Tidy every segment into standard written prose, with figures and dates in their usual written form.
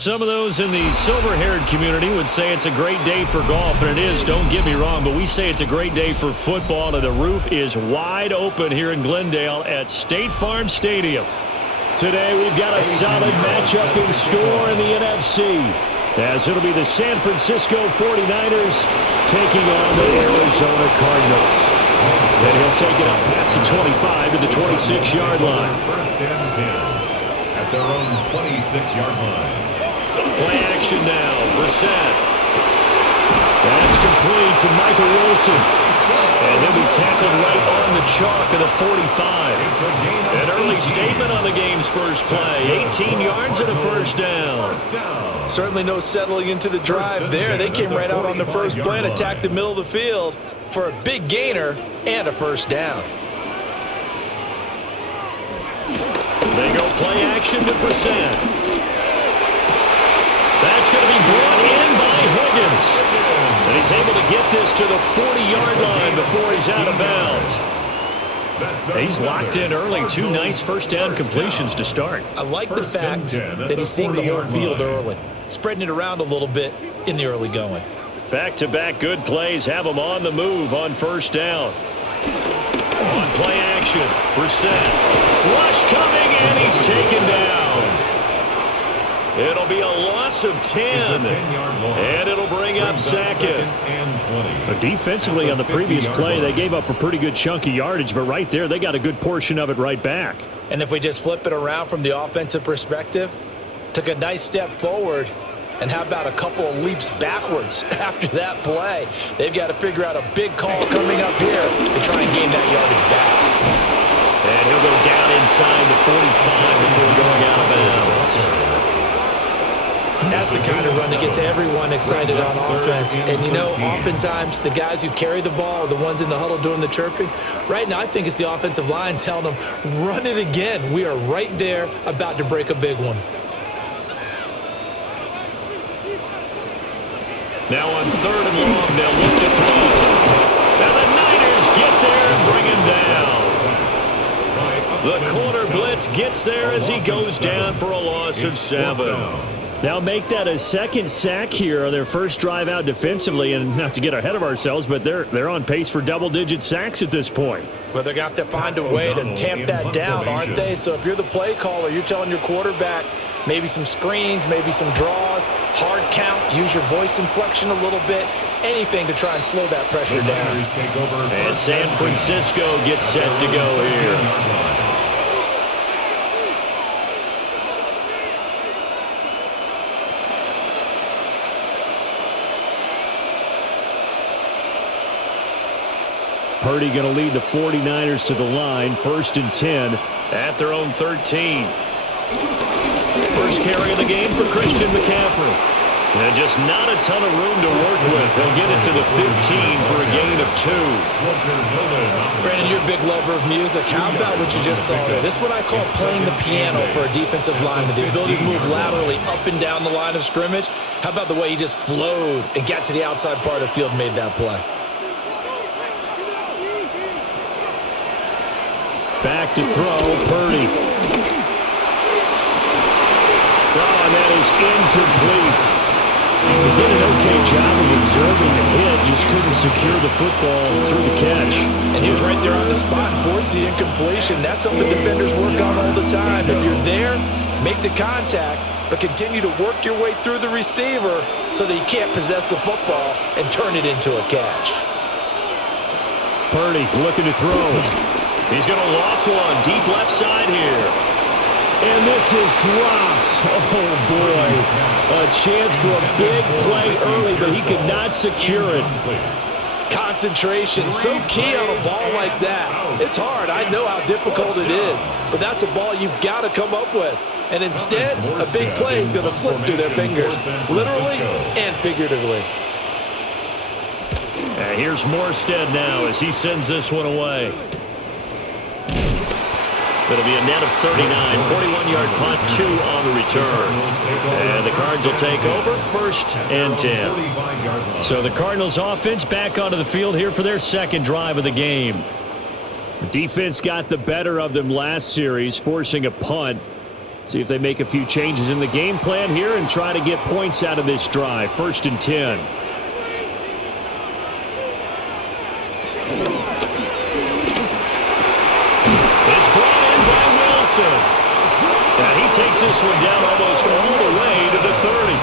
Some of those in the silver-haired community would say it's a great day for golf, and it is, don't get me wrong, but we say it's a great day for football, and the roof is wide open here in Glendale at State Farm Stadium. Today we've got a solid matchup in store in the NFC, as it'll be the San Francisco 49ers taking on the Arizona Cardinals. And he'll take it up past the 25 to the 26-yard line. First and 10 at their own 26-yard line. Play action now. Brissett. That's complete to Michael Wilson. And he'll be tackled right on the chalk of the 45. An early statement on the game's first play. 18 yards and a first down. Certainly no settling into the drive there. They came right out on the first play and attacked the middle of the field for a big gainer and a first down. They go play action with Brissett. That's going to be brought in by Higgins. And he's able to get this to the 40-yard line before he's out of bounds. He's locked in early. Two nice first down completions to start. I like the fact that he's seeing the whole field early, spreading it around a little bit in the early going. Back-to-back good plays have him on the move on first down. On play action, Brissett. Rush coming, and he's taken down. It'll be a loss of 10, and it'll bring up second. But defensively on the previous play, they gave up a pretty good chunk of yardage, but right there, they got a good portion of it right back. And if we just flip it around from the offensive perspective, took a nice step forward, and how about a couple of leaps backwards after that play? They've got to figure out a big call coming up here to try and gain that yardage back. And he'll go down inside the 45 before going out of bounds. That's the kind of run that gets everyone excited on offense. And, you know, oftentimes the guys who carry the ball are the ones in the huddle doing the chirping. Right now, I think it's the offensive line telling them, run it again. We are right there about to break a big one. Now on third and long, they'll look to throw. And the Niners get there and bring him down. The corner blitz gets there as he goes down for a loss of 7. Now make that a second sack here on their first drive out defensively, and not to get ahead of ourselves, but they're on pace for double-digit sacks at this point. Well, they're going to have to find a way to tamp that down, aren't they? So if you're the play caller, you're telling your quarterback maybe some screens, maybe some draws, hard count, use your voice inflection a little bit, anything to try and slow that pressure down. And San Francisco gets set to go here. Purdy going to lead the 49ers to the line, first and 10 at their own 13. First carry of the game for Christian McCaffrey. And just not a ton of room to work with. They'll get it to the 15 for a gain of 2. Brandon, you're a big lover of music. How about what you just saw there? This is what I call playing the piano for a defensive lineman. The ability to move laterally up and down the line of scrimmage. How about the way he just flowed and got to the outside part of the field and made that play? Back to throw, Purdy. Oh, and that is incomplete. He did an okay job of observing the hit, just couldn't secure the football through the catch. And he was right there on the spot and forced the incompletion. That's something defenders work on all the time. If you're there, make the contact, but continue to work your way through the receiver so that he can't possess the football and turn it into a catch. Purdy looking to throw. He's going to loft one deep left side here. And this is dropped. Oh, boy. A chance for a big play early, but he could not secure it. Concentration, so key on a ball like that. It's hard. I know how difficult it is, but that's a ball you've got to come up with. And instead, a big play is going to slip through their fingers, literally and figuratively. And here's Morstead now as he sends this one away. It'll be a net of 39, 41-yard punt, 2 on the return. And the Cards will take over, first and 10. So the Cardinals offense back onto the field here for their second drive of the game. The defense got the better of them last series, forcing a punt. See if they make a few changes in the game plan here and try to get points out of this drive. 1st and 10. It's brought in by Wilson. And he takes this one down almost all the way to the 30.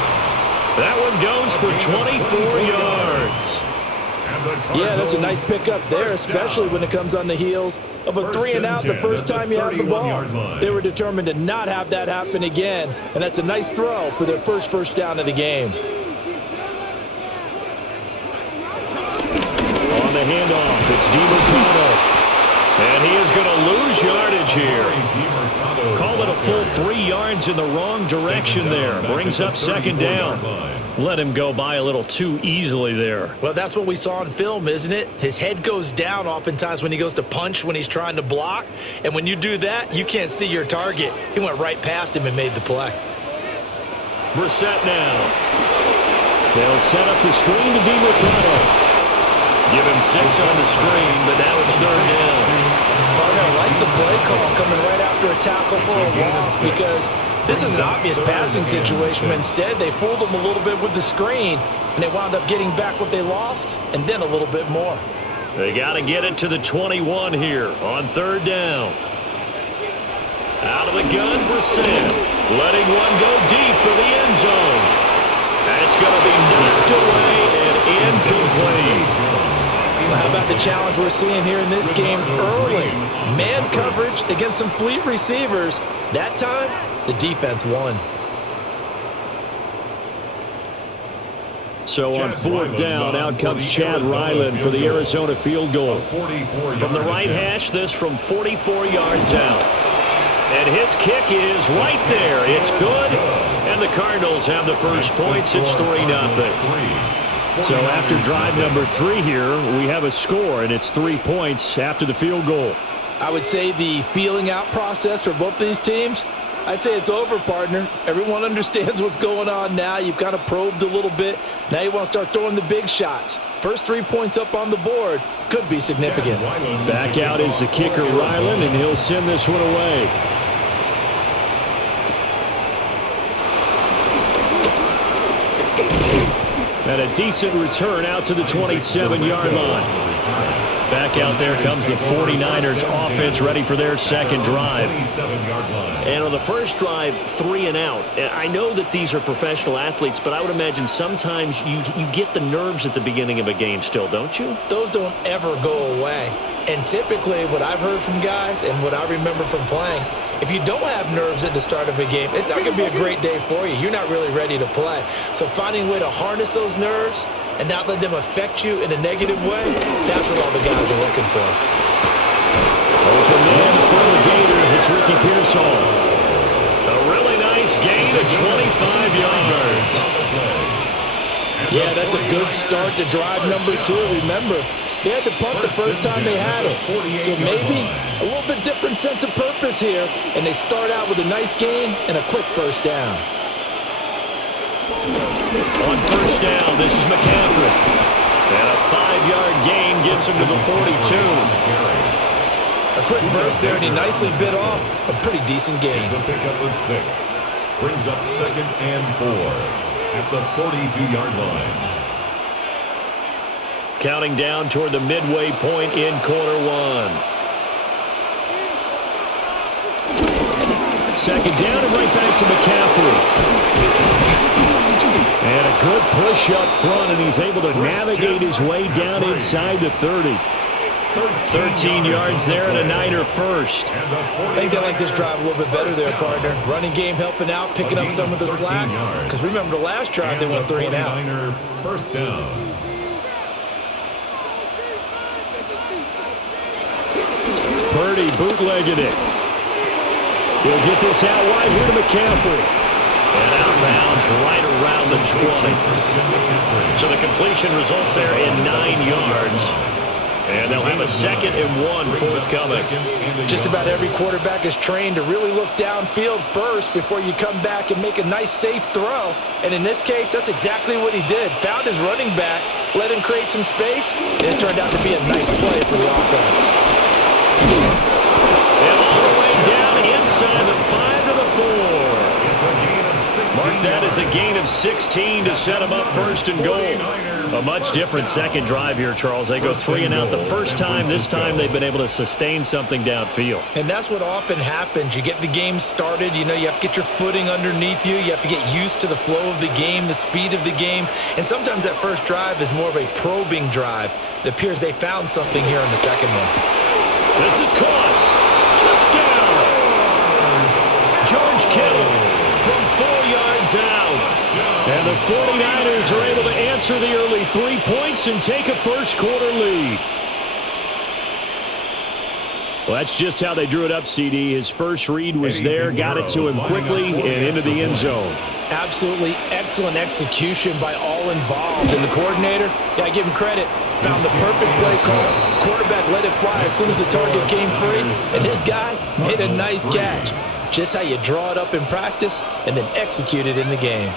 That one goes for 24 yards. Yeah, that's a nice pickup there, especially when it comes on the heels of a 3-and-out the first time you have the ball. They were determined to not have that happen again, and that's a nice throw for their first down of the game. On the handoff, it's DiMercado. And he is going to lose yardage here. Call it a full 3 yards in the wrong direction there. Brings up 2nd down. Let him go by a little too easily there. Well, that's what we saw on film, isn't it? His head goes down oftentimes when he goes to punch, when he's trying to block. And when you do that, you can't see your target. He went right past him and made the play. Brissett now. They'll set up the screen to DiMercado. Give him 6 on the screen, but now it's 3rd down. I like the play call coming right after a tackle for a loss because this is an obvious passing situation. Instead, they fooled him a little bit with the screen, and they wound up getting back what they lost and then a little bit more. They got to get it to the 21 here on 3rd down. Out of the gun, Brissett. Letting one go deep for the end zone. That's going to be knocked away and incomplete. Well, how about the challenge we're seeing here in this game early? Man coverage against some fleet receivers. That time, the defense won. So on 4th down, out comes Chad Ryland for the Arizona field goal. From the right hash, this from 44 yards out. And his kick is right there. It's good. And the Cardinals have the first points. It's 3-0. So after drive number 3 here, we have a score, and it's 3 points after the field goal. I would say the feeling out process for both these teams, I'd say it's over, partner. Everyone understands what's going on now. You've kind of probed a little bit. Now you want to start throwing the big shots. First 3 points up on the board could be significant. Back out is the kicker, Ryland, and he'll send this one away. And a decent return out to the 27-yard line. Back out there comes the 49ers offense ready for their second drive. And on the first drive, 3 and out. I know that these are professional athletes, but I would imagine sometimes you get the nerves at the beginning of a game still, don't you? Those don't ever go away. And typically what I've heard from guys and what I remember from playing, if you don't have nerves at the start of a game, it's not going to be a great day for you. You're not really ready to play. So finding a way to harness those nerves and not let them affect you in a negative way, that's what all the guys are looking for. Open man from the Gator. It's Ricky Pearsall. A really nice gain of 25 yards. Yeah, that's a good start to drive number 2. Remember, they had to punt the first time they had it. So maybe a little bit different sense of purpose here. And they start out with a nice gain and a quick first down. On first down, this is McCaffrey. And a 5-yard gain gets him to the 42. A quick burst there, and he nicely bit off a pretty decent gain. It's a pickup of 6. Brings up 2nd and 4 at the 42-yard line. Counting down toward the midway point in quarter 1. Second down and right back to McCaffrey. And a good push up front, and he's able to navigate his way down inside the 30. 13 yards there and a Niner first. I think they like this drive a little bit better there, partner. Running game helping out, picking up some of the slack. Because remember the last drive, they went 3 and out. First down. Purdy bootlegging it. He'll get this out wide here to McCaffrey. And outbounds right around the 20. So the completion results there in 9 yards. And they'll have a 2nd and 1 forthcoming. Just about every quarterback is trained to really look downfield first before you come back and make a nice, safe throw. And in this case, that's exactly what he did. Found his running back, let him create some space, and it turned out to be a nice play for the offense. And all the way down inside the 5 to the 4. Mark that as a gain of 16 to set them up first and goal. A much different second drive here, Charles. They go 3 and out the first time. This time they've been able to sustain something downfield. And that's what often happens. You get the game started. You have to get your footing underneath you. You have to get used to the flow of the game, the speed of the game. And sometimes that first drive is more of a probing drive. It appears they found something here in the second one. This is caught. Touchdown. George Kittle from 4 yards out. And the 49ers are able to answer the early 3 points and take a first-quarter lead. Well, that's just how they drew it up, CD. His first read was there, got it to him quickly, and into the end zone. Absolutely excellent execution by all involved. And the coordinator, I give him credit, found the perfect play call. Quarterback let it fly as soon as the target came free, and his guy made a nice catch. Just how you draw it up in practice and then execute it in the game.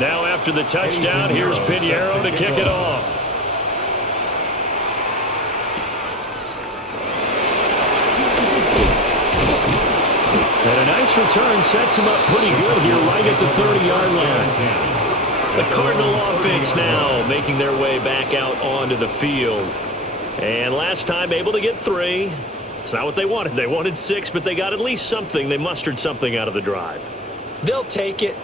Now after the touchdown, here's Pinheiro to kick it off. And a nice return sets him up pretty good here right at the 30-yard line. The Cardinal offense now making their way back out onto the field. And last time able to get 3. It's not what they wanted. They wanted 6, but they got at least something. They mustered something out of the drive. They'll take it.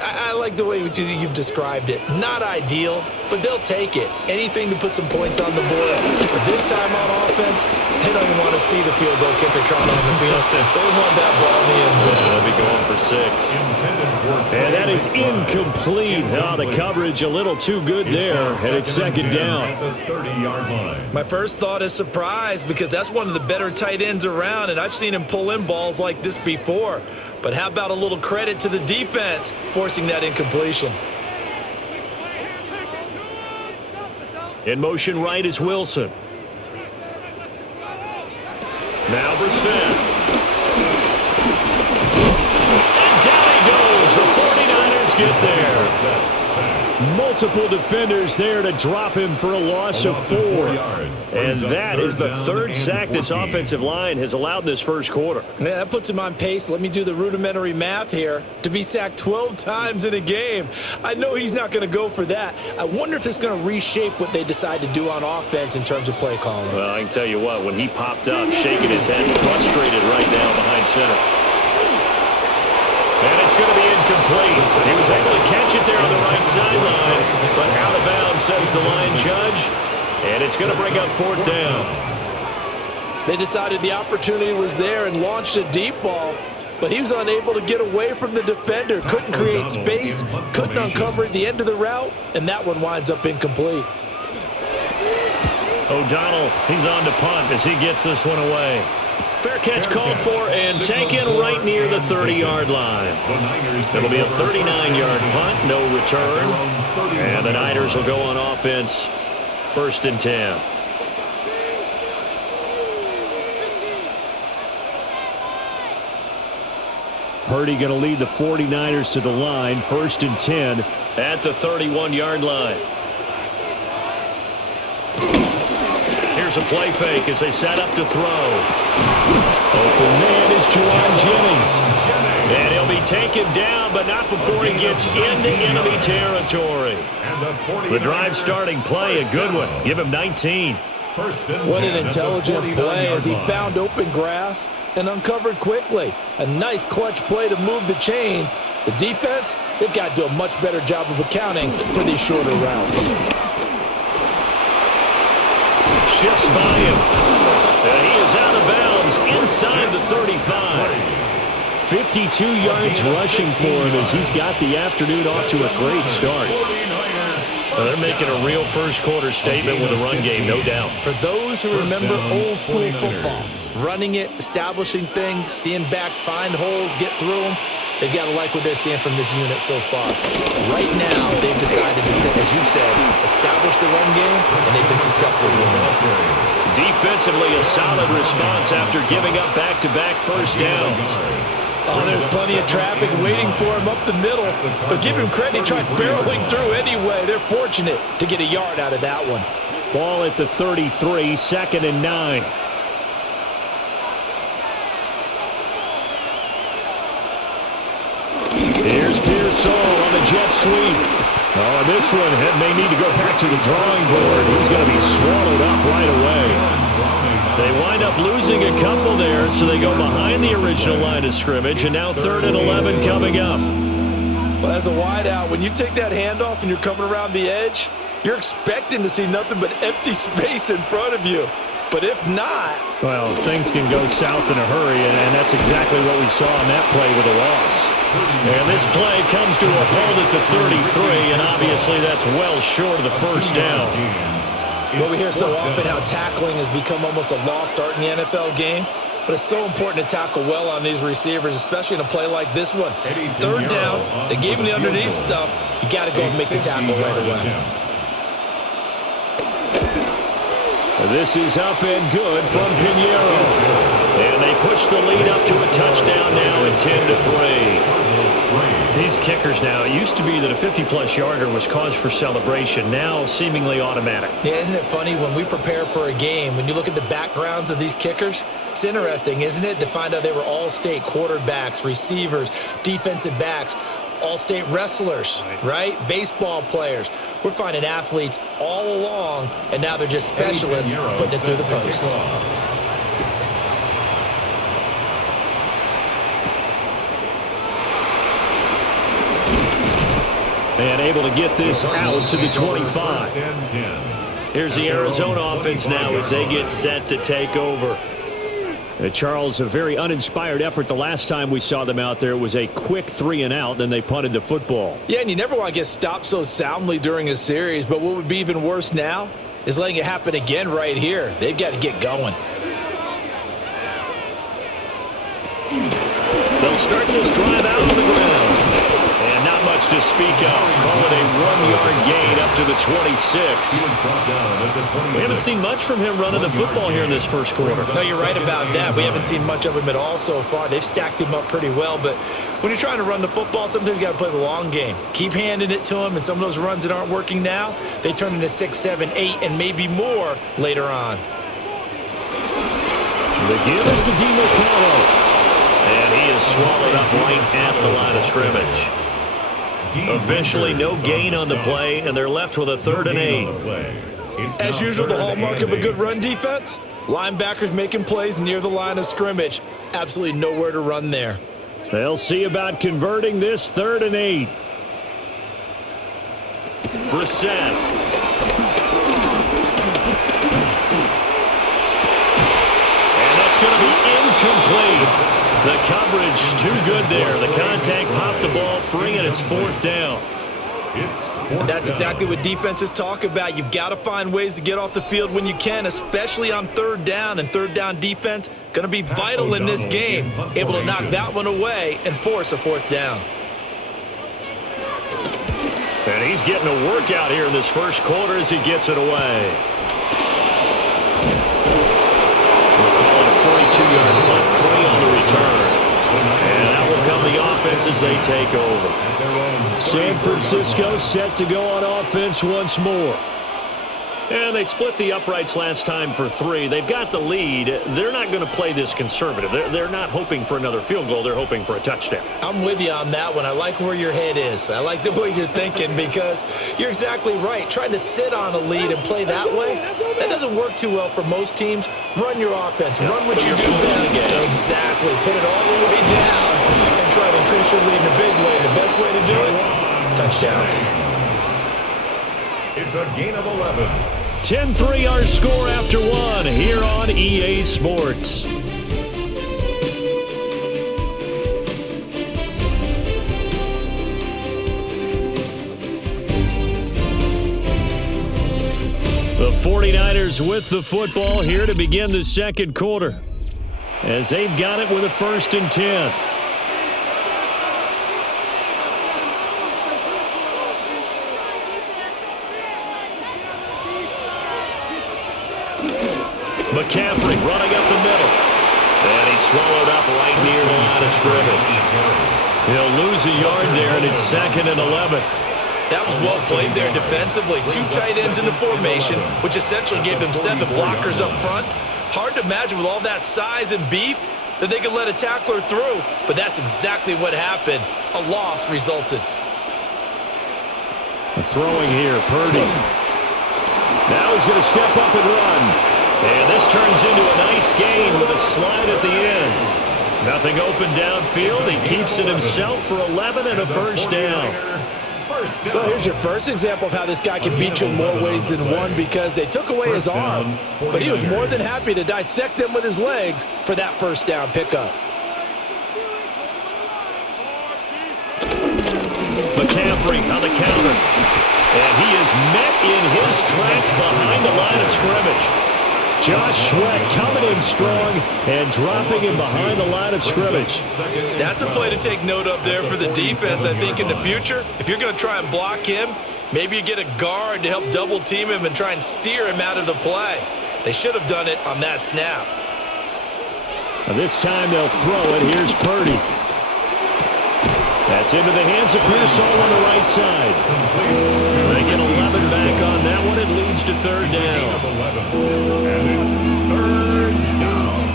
I like the way you've described it. Not ideal, but they'll take it. Anything to put some points on the board. But this time on offense, they don't even want to see the field goal kicker trot on the field. They want that ball in the end zone. They'll be going for 6. And that is incomplete. The coverage a little too good there, and it's second down. My first thought is surprise because that's one of the better tight ends around, and I've seen him pull in balls like this before. But how about a little credit to the defense forcing that incompletion? In motion right is Wilson. Now Brissett. And down he goes. The 49ers get there. Multiple defenders there to drop him for a loss of 4. And that is the third sack this offensive line has allowed in this first quarter. Yeah, that puts him on pace. Let me do the rudimentary math here. To be sacked 12 times in a game. I know he's not going to go for that. I wonder if it's going to reshape what they decide to do on offense in terms of play calling. Well, I can tell you what, when he popped up, shaking his head, frustrated right now behind center. And it's going to be incomplete. He was able to catch it there on the right sideline, but out of bounds, says the line judge. And it's going to bring up 4th down. They decided the opportunity was there and launched a deep ball, but he was unable to get away from the defender. Couldn't create space, couldn't uncover at the end of the route, and that one winds up incomplete. O'Donnell, he's on to punt as he gets this one away. Fair catch called for and taken right near the 30-yard line. It'll be a 39-yard punt, no return. And the Niners will go on offense, 1st and 10. Purdy going to lead the 49ers to the line, 1st and 10 at the 31-yard line. Here's a play fake as they set up to throw. Open man is Juwan Jennings. And he'll be taken down, but not before he gets into enemy territory. The drive starting play, a good one. Give him 19. What an intelligent play as he found open grass and uncovered quickly. A nice clutch play to move the chains. The defense, they've got to do a much better job of accounting for these shorter routes. Shifts by him. And he is out of bounds inside the 35. 52 yards rushing for him as he's got the afternoon off to a great start. They're making a real first-quarter statement with a run game, no doubt. For those who remember old-school football, running it, establishing things, seeing backs find holes, get through them, they've got to like what they're seeing from this unit so far. Right now, they've decided to, as you said, establish the run game, and they've been successful doing it. Defensively, a solid response after giving up back-to-back first downs. Oh, there's plenty of traffic waiting for him up the middle. But give him credit, he tried barreling through anyway. They're fortunate to get a yard out of that one. Ball at the 33, 2nd and 9. Here's Pearsall on the jet sweep. Oh, this one may need to go back to the drawing board. He's going to be swallowed up right away. They wind up losing a couple there, so they go behind the original line of scrimmage, and now 3rd and 11 coming up. Well, as a wideout, when you take that handoff and you're coming around the edge, you're expecting to see nothing but empty space in front of you. But if not... Well, things can go south in a hurry, and that's exactly what we saw on that play with a loss. And this play comes to a halt at the 33, and obviously that's well short of the first down. Well, we hear so often how tackling has become almost a lost art in the NFL game, but it's so important to tackle well on these receivers, especially in a play like this one. 3rd down, they gave him the underneath stuff. You got to go and make the tackle right away. This is up and good from Pinheiro. And they push the lead up to a touchdown now at 10-3. These kickers now, it used to be that a 50-plus yarder was cause for celebration. Now seemingly automatic. Yeah, isn't it funny when we prepare for a game, when you look at the backgrounds of these kickers, it's interesting, isn't it, to find out they were all-state quarterbacks, receivers, defensive backs, all-state wrestlers, right? Baseball players. We're finding athletes all along, and now they're just specialists putting it through the posts. And able to get this out to the 25. Here's the Arizona offense now as they get set to take over. Charles, a very uninspired effort the last time we saw them out there. It was a quick 3-and-out, then they punted the football. Yeah, and you never want to get stopped so soundly during a series, but what would be even worse now is letting it happen again right here. They've got to get going. They'll start this drive out on the ground. And not much to speak of. Call it a 1-yard gain up to the 26. We haven't seen much from him running the football here in this first quarter. No, you're right about that. We haven't seen much of him at all so far. They've stacked him up pretty well, but when you're trying to run the football, sometimes you got to play the long game. Keep handing it to him, and some of those runs that aren't working now, they turn into 6, 7, 8, and maybe more later on. The give is to DiMarcano. And he is swallowed up right at the line of scrimmage. Officially no gain on the play, and they're left with a 3rd and 8. As usual, the hallmark of a good run defense, linebackers making plays near the line of scrimmage. Absolutely nowhere to run there. They'll see about converting this 3rd and 8. Brissett. And that's going to be incomplete. The coverage too good there. The contact popped the ball free, and it's 4th down. And that's exactly what defenses talk about. You've got to find ways to get off the field when you can, especially on 3rd down. And 3rd down defense going to be vital in this game. Able to knock that one away and force a 4th down. And he's getting a workout here in this first quarter as he gets it away. We'll call it a 42-yard punt, 3 on the return. And that will come the offense as they take over. San Francisco set to go on offense once more. And they split the uprights last time for 3. They've got the lead. They're not going to play this conservative. They're not hoping for another field goal. They're hoping for a touchdown. I'm with you on that one. I like where your head is. I like the way you're thinking because you're exactly right. Trying to sit on a lead and play that way, that doesn't work too well for most teams. Run your offense. Run what you do best. Exactly. Put it all the way down and try to increase your lead in a big way. The best way to do it, touchdowns. It's a gain of 11. 10-3 our score after 1 here on EA Sports. The 49ers with the football here to begin the second quarter as they've got it with a 1st and 10. McCaffrey running up the middle. And he's swallowed up right near the line of scrimmage. He'll lose a yard there, and it's 2nd and 11. That was well played there defensively. 2 tight ends in the formation, which essentially gave them 7 blockers up front. Hard to imagine with all that size and beef that they could let a tackler through, but that's exactly what happened. A loss resulted. Throwing here, Purdy. Now he's going to step up and run. And this turns into a nice gain with a slide at the end. Nothing open downfield. He keeps it himself for 11 and a first down. Well, here's your first example of how this guy can beat you in more ways than one, because they took away his arm, but he was more than happy to dissect them with his legs for that first down pickup. McCaffrey on the counter. And he is met in his tracks behind the line of scrimmage. Josh Sweat coming in strong and dropping him behind the line of scrimmage. That's a play to take note of there for the defense, I think, in the future. If you're going to try and block him, maybe you get a guard to help double team him and try and steer him out of the play. They should have done it on that snap. And this time they'll throw it. Here's Purdy. That's into the hands of Pearsall on the right side. They get 11 back on that one. It leads to 3rd down. And it's 3rd down.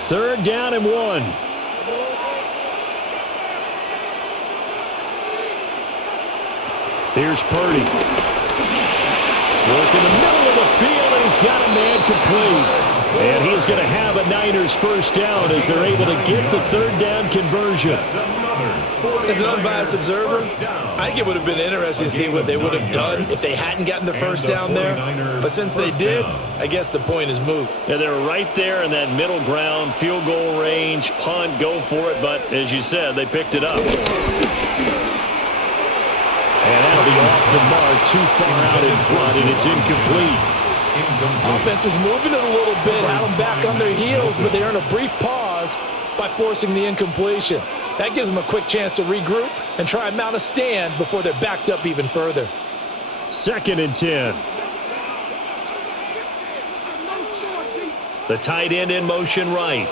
3rd down and 1. Here's Purdy. Work in the middle of the field, and he's got a man complete. And he is going to have a Niners first down as they're able to get the 3rd down conversion. As an unbiased observer, I think it would have been interesting to see what they would have done if they hadn't gotten the first down there. But since they did, I guess the point is moot. Yeah, they're right there in that middle ground, field goal range, punt, go for it. But as you said, they picked it up. And that'll be off the mark, too far out in front, and it's incomplete. Offense was moving it a little bit, had them back on their heels, but they earned a brief pause by forcing the incompletion. That gives them a quick chance to regroup and try and mount a stand before they're backed up even further. 2nd and 10. The tight end in motion right.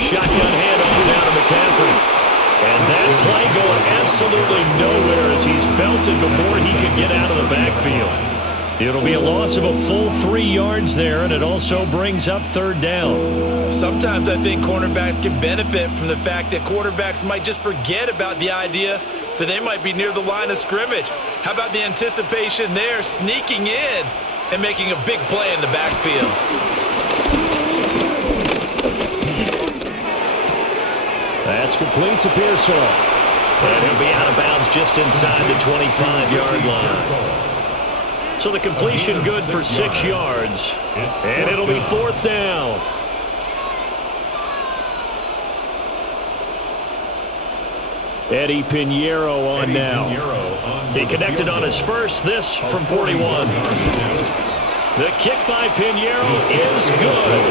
Shotgun handoff down to McCaffrey. And that play going absolutely nowhere as he's belted before he could get out of the backfield. It'll be a loss of a full 3 yards there, and it also brings up 3rd down. Sometimes I think cornerbacks can benefit from the fact that quarterbacks might just forget about the idea that they might be near the line of scrimmage. How about the anticipation there, sneaking in and making a big play in the backfield? That's complete to Pearsall. And he'll be out of bounds just inside the 25-yard line. So the completion good for 6 yards. And it'll be 4th down. Eddie Pinheiro on now. He connected on his first, this from 41. The kick by Pinheiro is good.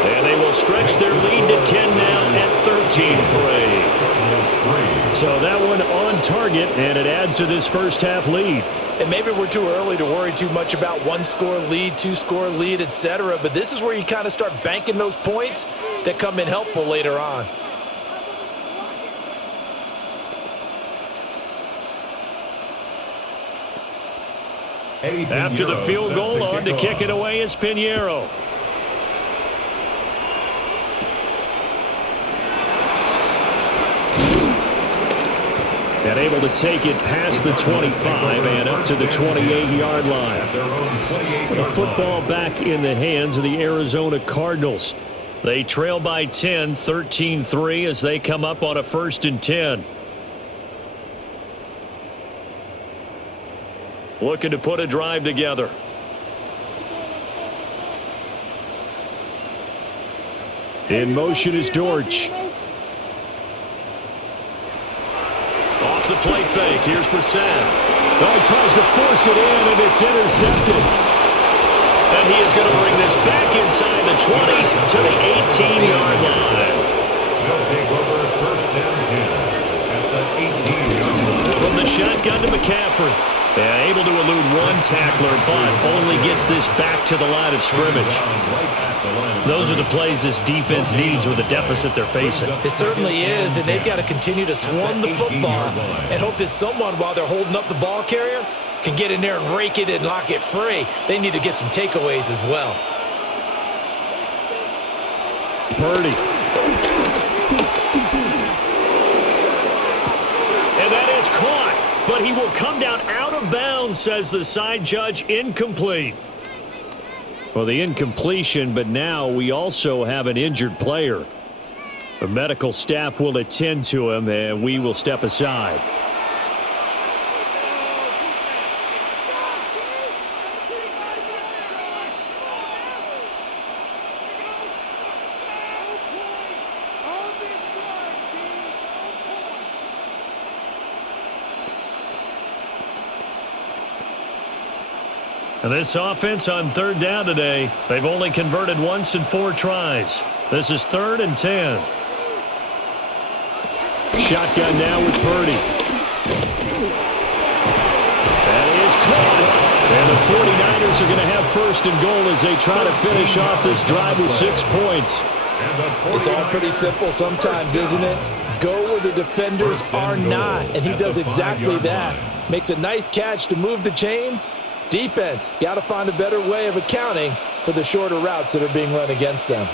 And they will stretch their lead to 10 now at 13-3. So that one on target, and it adds to this first half lead. And maybe we're too early to worry too much about 1-score lead, 2-score lead, etc. But this is where you kind of start banking those points that come in helpful later on. After the field goal, on to kick it away is Pinheiro. And able to take it past the 25 and up to the 28-yard line. The football back in the hands of the Arizona Cardinals. They trail by 10, 13-3 as they come up on a 1st and 10. Looking to put a drive together. In motion is Dortch. Off the play fake, here's Brissett. Oh, he tries to force it in, and it's intercepted. And he is going to bring this back inside the 20 to the 18-yard line. They'll take over 1st and 10 at the 18-yard line. From the shotgun to McCaffrey. Yeah, able to elude one tackler, but only gets this back to the line of scrimmage. Those are the plays this defense needs with the deficit they're facing. It certainly is, and they've got to continue to swarm the football and hope that someone, while they're holding up the ball carrier, can get in there and rake it and lock it free. They need to get some takeaways as well. Purdy. And that is caught, but he will come down out of bounds, says the side judge. Incomplete. Well, the incompletion, but now we also have an injured player. The medical staff will attend to him, and we will step aside. And this offense on third down today, they've only converted once in 4 tries. This is 3rd and 10. Shotgun now with Purdy. That is caught. And the 49ers are going to have 1st and goal as they try to finish off this drive with 6 points. It's all pretty simple sometimes, isn't it? Go where the defenders are not, and he does exactly that. Makes a nice catch to move the chains. Defense, got to find a better way of accounting for the shorter routes that are being run against them.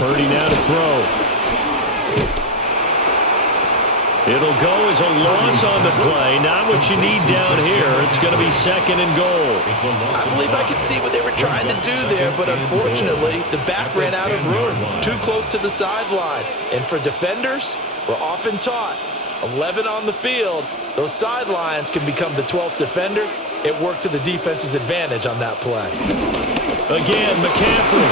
Purdy now to throw. It'll go as a loss on the play. Not what you need down here. It's going to be 2nd and goal. I believe I could see what they were trying to do there, but unfortunately, the back ran out of room. Too close to the sideline. And for defenders, we're often taught, 11 on the field, those sidelines can become the 12th defender. It worked to the defense's advantage on that play. Again, McCaffrey.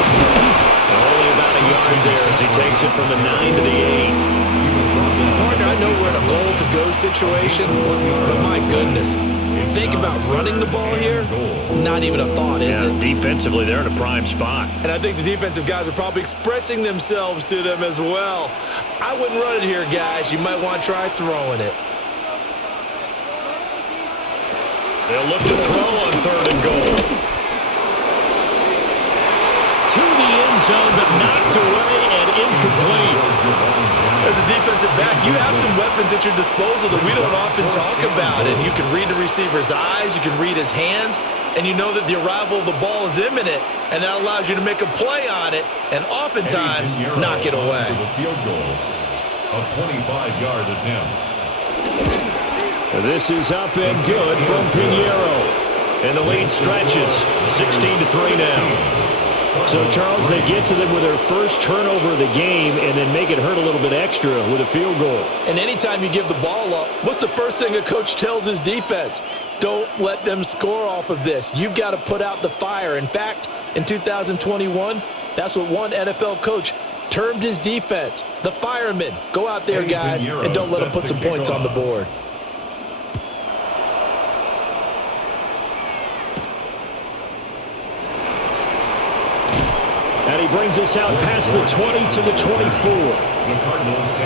Only about a yard there as he takes it from the 9 to the 8. Partner, I know we're in a goal-to-go situation, but my goodness, think about running the ball here. Not even a thought, is it? Defensively, they're in a prime spot. And I think the defensive guys are probably expressing themselves to them as well. I wouldn't run it here, guys. You might want to try throwing it. They'll look to throw on 3rd and goal. To the end zone, but knocked away and incomplete. As a defensive back, you have some weapons at your disposal that we don't often talk about. And you can read the receiver's eyes, you can read his hands, and you know that the arrival of the ball is imminent, and that allows you to make a play on it and oftentimes knock it away. Field goal, a 25-yard attempt. This is up and good from Pinheiro. And the lead stretches 16-3 now. So, Charles, they get to them with their first turnover of the game and then make it hurt a little bit extra with a field goal. And anytime you give the ball up, what's the first thing a coach tells his defense? Don't let them score off of this. You've got to put out the fire. In fact, in 2021, that's what one NFL coach termed his defense, the firemen. Go out there, guys, and don't let them put some points on the board. And he brings us out past the 20 to the 24.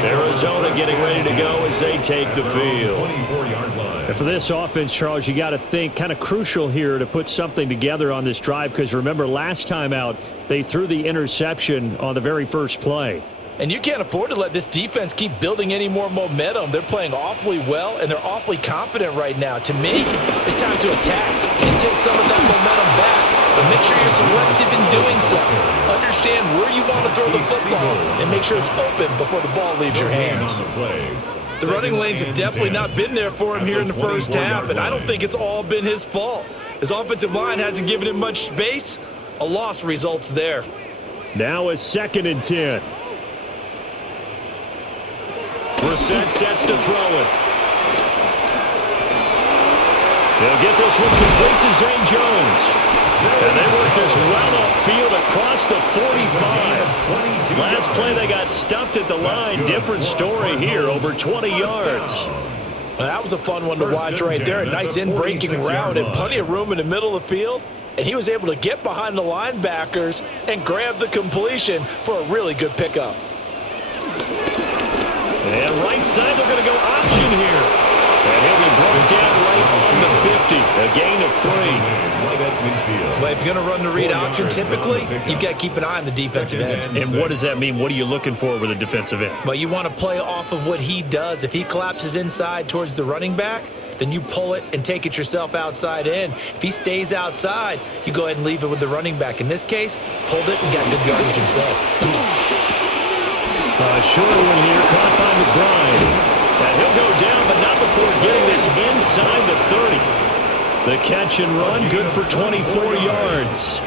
Arizona getting ready to go as they take the field. And for this offense, Charles, you got to think kind of crucial here to put something together on this drive, because remember last time out they threw the interception on the very first play. And you can't afford to let this defense keep building any more momentum. They're playing awfully well, and they're awfully confident right now. To me, it's time to attack and take some of that momentum back. But make sure you're selective in doing so. Understand where you want to throw the football and make sure it's open before the ball leaves your hands. The running lanes have definitely not been there for him here in the first half, and I don't think it's all been his fault. His offensive line hasn't given him much space. A loss results there. Now a 2nd and 10. Brissett sets to throw it. They'll get this one complete to Zay Jones. And they work this well upfield across the 45. Last play they got stuffed at the line. Different story here, over 20 yards. Well, that was a fun one to watch right there. A nice in-breaking route and plenty of room in the middle of the field. And he was able to get behind the linebackers and grab the completion for a really good pickup. And right side, they're going to go option here. And he'll be brought down right on the 50. A gain of 3. Well, if you're going to run the read option, typically, you've got to keep an eye on the defensive end. And what does that mean? What are you looking for with a defensive end? Well, you want to play off of what he does. If he collapses inside towards the running back, then you pull it and take it yourself outside in. If he stays outside, you go ahead and leave it with the running back. In this case, pulled it and got good yardage himself. Short one here, caught by McBride. And he'll go down, but not before getting this inside the 30. The catch and run, good for 24 yards.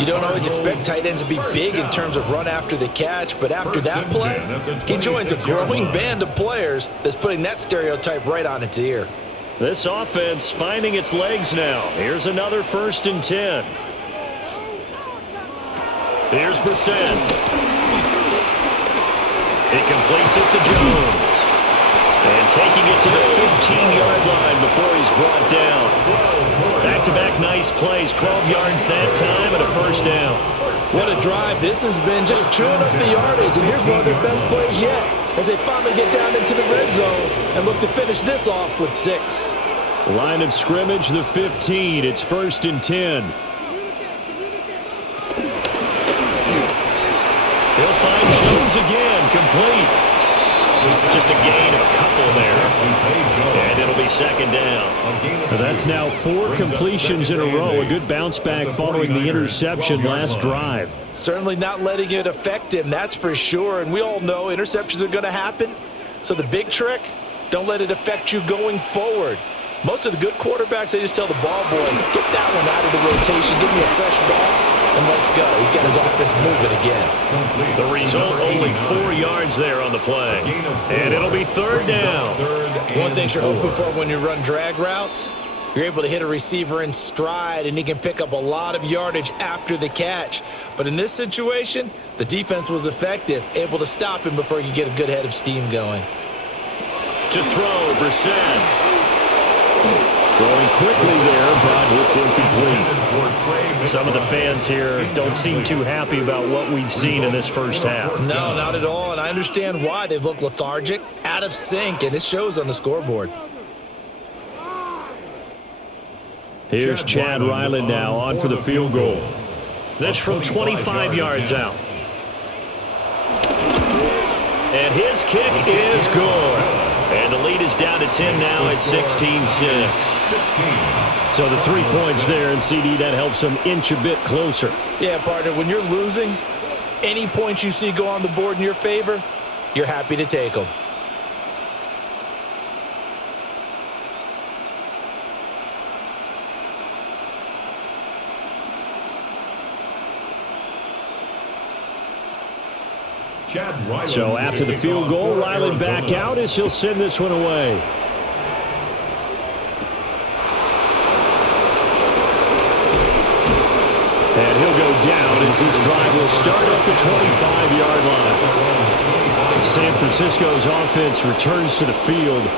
You don't always expect tight ends to be big in terms of run after the catch, but after that play, he joins a growing band of players that's putting that stereotype right on its ear. This offense finding its legs now. Here's another 1st and 10. Here's Brissett. He completes it to Jones. And taking it to the 15-yard line before he's brought down. Back-to-back nice plays, 12 yards that time and a 1st down. What a drive this has been, just chewing up the yardage. And here's one of their best plays yet as they finally get down into the red zone and look to finish this off with 6. Line of scrimmage, the 15. It's 1st and 10. He'll find Jones again, complete. Just a gain of a couple there. And it'll be 2nd down. That's now 4 completions in a row. A good bounce back following the interception last drive. Certainly not letting it affect him, that's for sure. And we all know interceptions are going to happen. So the big trick, don't let it affect you going forward. Most of the good quarterbacks, they just tell the ball boy, get that one out of the rotation, give me a fresh ball, and let's go. He's got his offense moving again. The result, only 4 yards there on the play. And it'll be 3rd down. One thing you're hoping for when you run drag routes, you're able to hit a receiver in stride, and he can pick up a lot of yardage after the catch. But in this situation, the defense was effective, able to stop him before he could get a good head of steam going. To throw, Brissett. Throwing quickly there, but it's incomplete. Some of the fans here don't seem too happy about what we've seen in this first half. No, not at all, and I understand why. They've looked lethargic, out of sync, and it shows on the scoreboard. Here's Chad Ryland now on for the field goal. This from 25 yards out. And his kick is good. And the lead is down to 10 now at 16-6. So the 3 points there, and CD, that helps them inch a bit closer. Yeah, partner, when you're losing, any points you see go on the board in your favor, you're happy to take them. So after the field goal, Ryland back out as he'll send this one away. And he'll go down as this drive will start at the 25-yard line. San Francisco's offense returns to the field.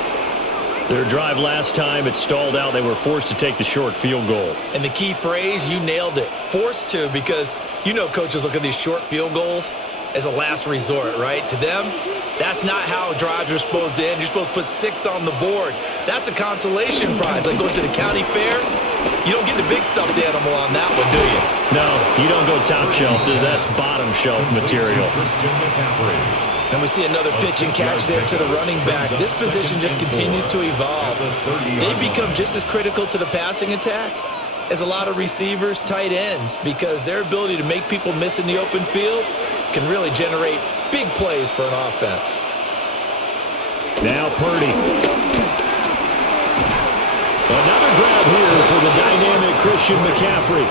Their drive last time, it stalled out. They were forced to take the short field goal. And the key phrase, you nailed it, forced to, because you know coaches look at these short field goals as a last resort, right? To them, that's not how drives are supposed to end. You're supposed to put 6 on the board. That's a consolation prize. Like going to the county fair, you don't get the big stuffed animal on that one, do you? No, you don't go top shelf. That's bottom shelf material. And we see another pitch and catch there to the running back. This position just continues to evolve. They become just as critical to the passing attack as a lot of receivers, tight ends, because their ability to make people miss in the open field can really generate big plays for an offense. Now Purdy. Another grab here for the dynamic Christian McCaffrey.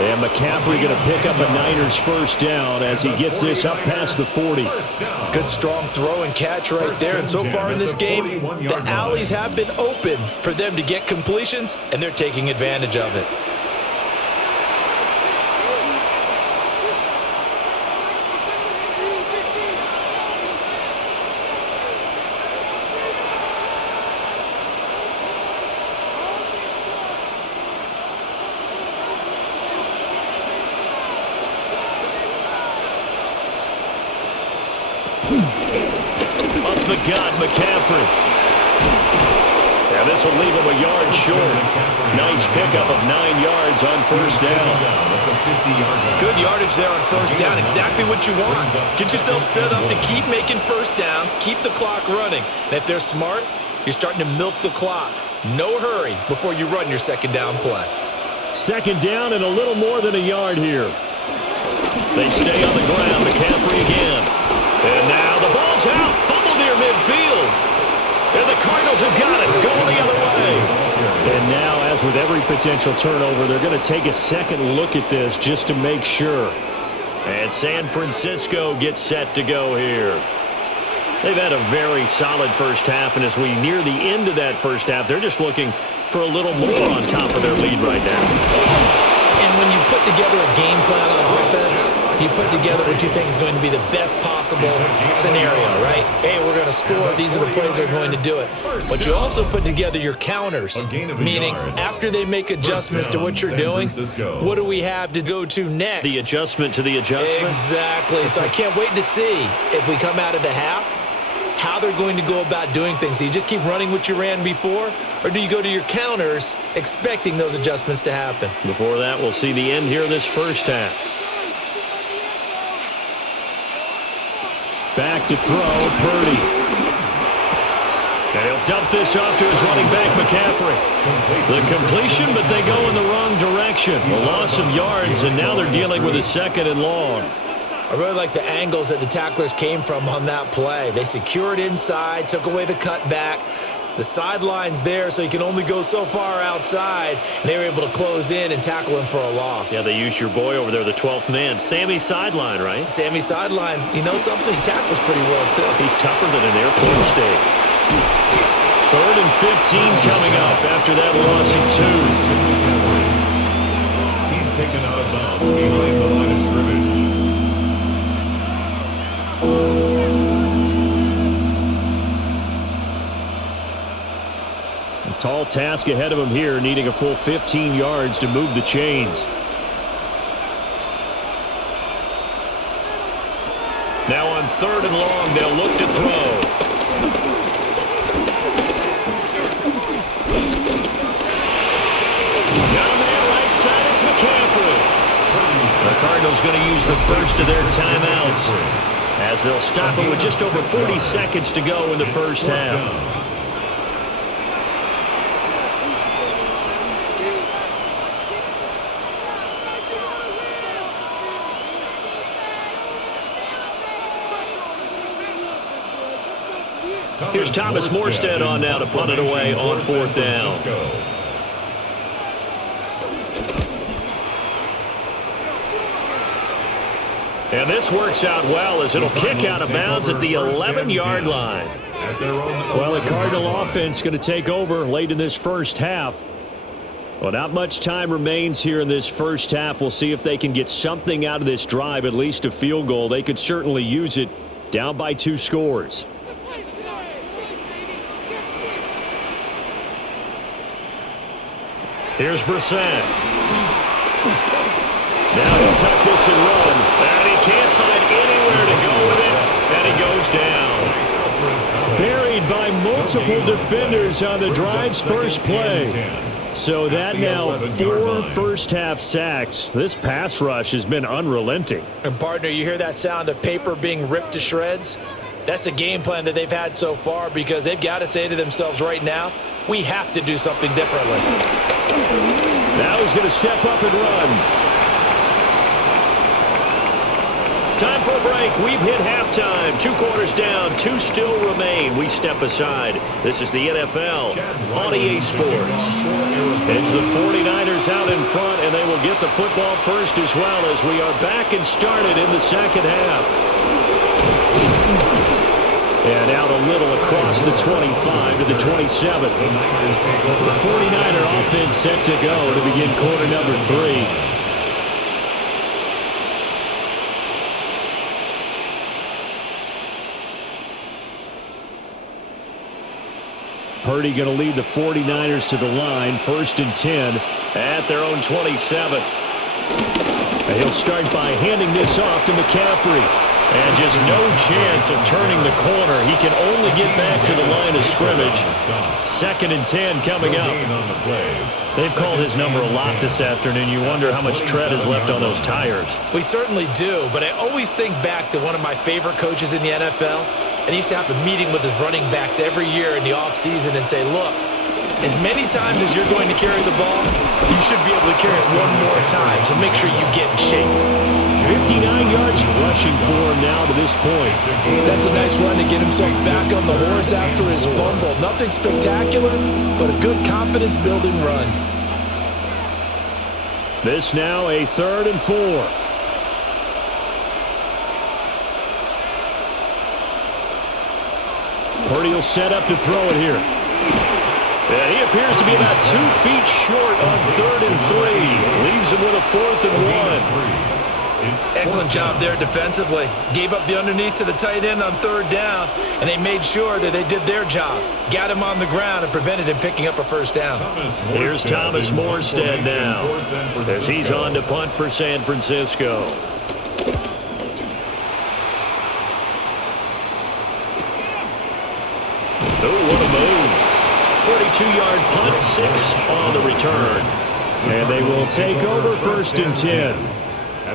And McCaffrey going to pick up a Niners first down as he gets this up past the 40. Good strong throw and catch right there. And so far in this game, the alleys have been open for them to get completions, and they're taking advantage of it. Up the gut, McCaffrey. And this will leave him a yard short. Nice pickup of 9 yards on first down. Good yardage there on first down. Exactly what you want. Get yourself set up to keep making first downs, keep the clock running. And if they're smart, you're starting to milk the clock. No hurry before you run your second down play. Second down and a little more than a yard here. They stay on the ground. McCaffrey again. And now the ball's out. Fumble near midfield. And the Cardinals have got it. Going the other way. And now, as with every potential turnover, they're going to take a second look at this just to make sure. And San Francisco gets set to go here. They've had a very solid first half, and as we near the end of that first half, they're just looking for a little more on top of their lead right now. And when you put together a game plan on offense, you put together what you think is going to be the best possible scenario, right? Hey, we're going to score. These are the plays that are going to do it. But you also put together your counters, meaning after they make adjustments to what you're doing, what do we have to go to next? The adjustment to the adjustment? Exactly. So I can't wait to see if we come out of the half, how they're going to go about doing things. Do you just keep running what you ran before, or do you go to your counters expecting those adjustments to happen? Before that, we'll see the end here of this first half. Back to throw, Purdy. And he'll dump this off to his running back, McCaffrey. The completion, but they go in the wrong direction. A loss of yards, and now they're dealing with a second and long. I really like the angles that the tacklers came from on that play. They secured inside, took away the cutback. The sideline's there, so you can only go so far outside. And they were able to close in and tackle him for a loss. Yeah, they used your boy over there, the 12th man. Sammy Sideline, right? Sammy Sideline. You know something? He tackles pretty well, too. He's tougher than an airport steak. 3rd and 15 coming up after that loss of 2. He's taken out of bounds behind the line of scrimmage. A tall task ahead of him here, needing a full 15 yards to move the chains. Now on 3rd and long, they'll look to throw. Got a man right side, it's McCaffrey. The Cardinals going to use the first of their timeouts, as they'll stop it with just over 40 seconds to go in the first half. Here's Thomas Morstead on now to punt it away on 4th down. And this works out well as it'll kick out of bounds at the 11-yard line. Well, the Cardinal offense going to take over late in this first half. Well, not much time remains here in this first half. We'll see if they can get something out of this drive, at least a field goal. They could certainly use it, down by 2 scores. Here's Brissett. Now he'll tuck this and run. And he can't find anywhere to go with it. And he goes down. Buried by multiple defenders on the drive's first play. So that now 4 first-half sacks. This pass rush has been unrelenting. And, partner, you hear that sound of paper being ripped to shreds? That's a game plan that they've had so far because they've got to say to themselves right now, we have to do something differently. Now he's going to step up and run. Time for a break. We've hit halftime. 2 quarters down. 2 still remain. We step aside. This is the NFL on EA Sports. It's the 49ers out in front, and they will get the football first as well as we are back and started in the second half. And out a little across the 25 to the 27. The 49er offense set to go to begin quarter number 3. Purdy going to lead the 49ers to the line, 1st and 10 at their own 27. And he'll start by handing this off to McCaffrey. And just no chance of turning the corner. He can only get back to the line of scrimmage. 2nd and 10 coming up. They've called his number a lot this afternoon. You wonder how much tread is left on those tires. We certainly do, but I always think back to one of my favorite coaches in the NFL, and he used to have a meeting with his running backs every year in the offseason and say, look, as many times as you're going to carry the ball, you should be able to carry it one more time, so make sure you get in shape. 59 yards rushing for him now to this point. That's a nice run to get himself back on the horse after his fumble. Nothing spectacular, but a good confidence-building run. This now a 3rd and 4. Purdy will set up to throw it here. And he appears to be about 2 feet short on 3rd and 3. Leaves him with a 4th and 1. Excellent job there defensively. Gave up the underneath to the tight end on 3rd down, and they made sure that they did their job. Got him on the ground and prevented him picking up a 1st down. Here's Thomas Morstead now as he's on to punt for San Francisco. Oh, what a move. 42-yard punt, 6 on the return. And they will take over 1st and 10.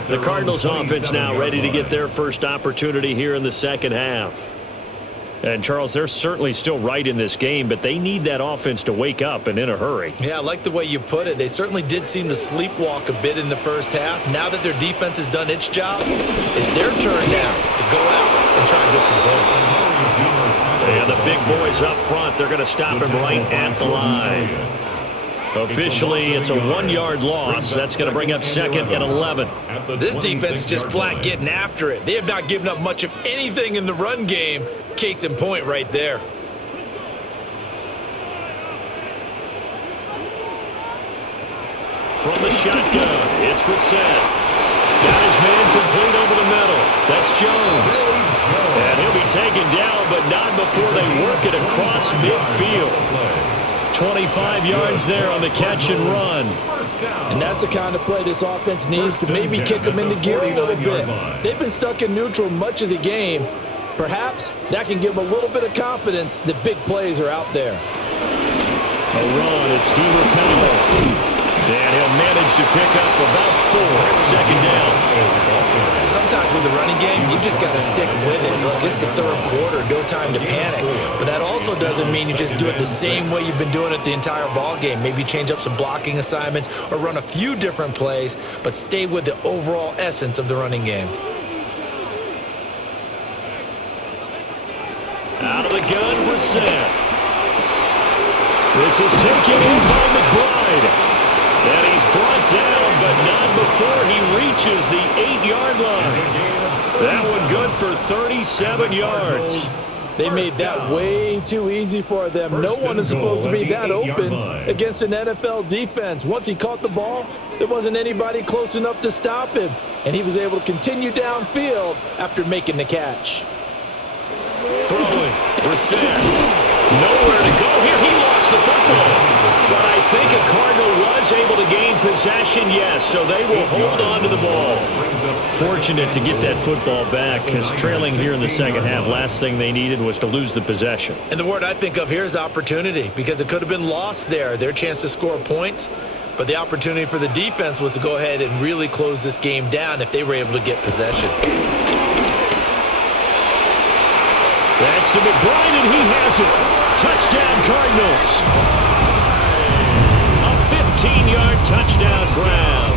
The Cardinals offense now ready to get their first opportunity here in the second half. And, Charles, they're certainly still right in this game, but they need that offense to wake up and in a hurry. Yeah, I like the way you put it. They certainly did seem to sleepwalk a bit in the first half. Now that their defense has done its job, it's their turn now to go out and try and get some points. And the big boys up front, they're going to stop him right at the line. Officially, it's a 1-yard loss. That's going to bring up 2nd and 11. This defense is just flat getting after it. They have not given up much of anything in the run game. Case in point right there. From the shotgun, it's Brissett. Got his man complete over the middle. That's Jones. And he'll be taken down, but not before they work it across midfield. 25 yards there on the catch and run. And that's the kind of play this offense needs to maybe kick them into gear a little bit. They've been stuck in neutral much of the game. Perhaps that can give them a little bit of confidence that big plays are out there. A run, it's DeMarcano. And he'll manage to pick up about 4 at 2nd down. Sometimes with the running game, you just got to stick with it. Look, it's the 3rd quarter, no time to panic. But that also doesn't mean you just do it the same way you've been doing it the entire ball game. Maybe change up some blocking assignments or run a few different plays, but stay with the overall essence of the running game. Out of the gun, Brissett. This is taken in by McBride. And he's brought down, but not before he reaches the 8-yard line. That one good for 37 yards. They made that way too easy for them. No one is supposed to be that open against an NFL defense. Once he caught the ball, there wasn't anybody close enough to stop him. And he was able to continue downfield after making the catch. Throwing, Brissett. Nowhere to go here. He lost the football. But I think a Cardinal was able to gain possession, yes, so they will hold on to the ball. Fortunate to get that football back, because trailing here in the second half, last thing they needed was to lose the possession. And the word I think of here is opportunity, because it could have been lost there, their chance to score points. But the opportunity for the defense was to go ahead and really close this game down if they were able to get possession. That's to McBride, and he has it. Touchdown, Cardinals. A 15-yard touchdown grab.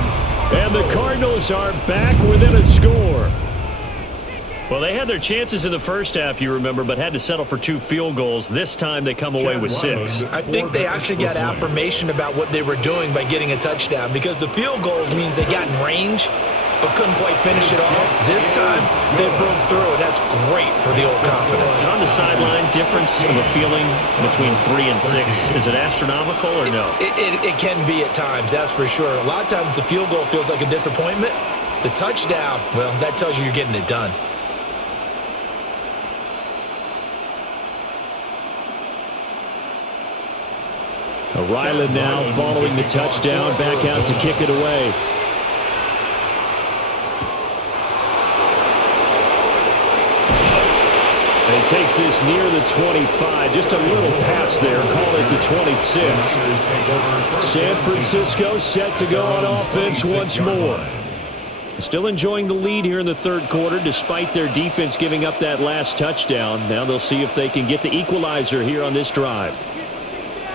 And the Cardinals are back within a score. Well, they had their chances in the first half, you remember, but had to settle for 2 field goals. This time they come away with 6. I think they actually got affirmation about what they were doing by getting a touchdown, because the field goals means they got in range but couldn't quite finish it off. This time, they broke through, and that's great for the old confidence. On the sideline, difference of a feeling between 3 and 6, is it astronomical or no? It can be at times, that's for sure. A lot of times the field goal feels like a disappointment. The touchdown, well, that tells you you're getting it done. Ryland now following the touchdown, back out to kick it away. And he takes this near the 25. Just a little pass there. Call it the 26. San Francisco set to go on offense once more. Still enjoying the lead here in the third quarter despite their defense giving up that last touchdown. Now they'll see if they can get the equalizer here on this drive.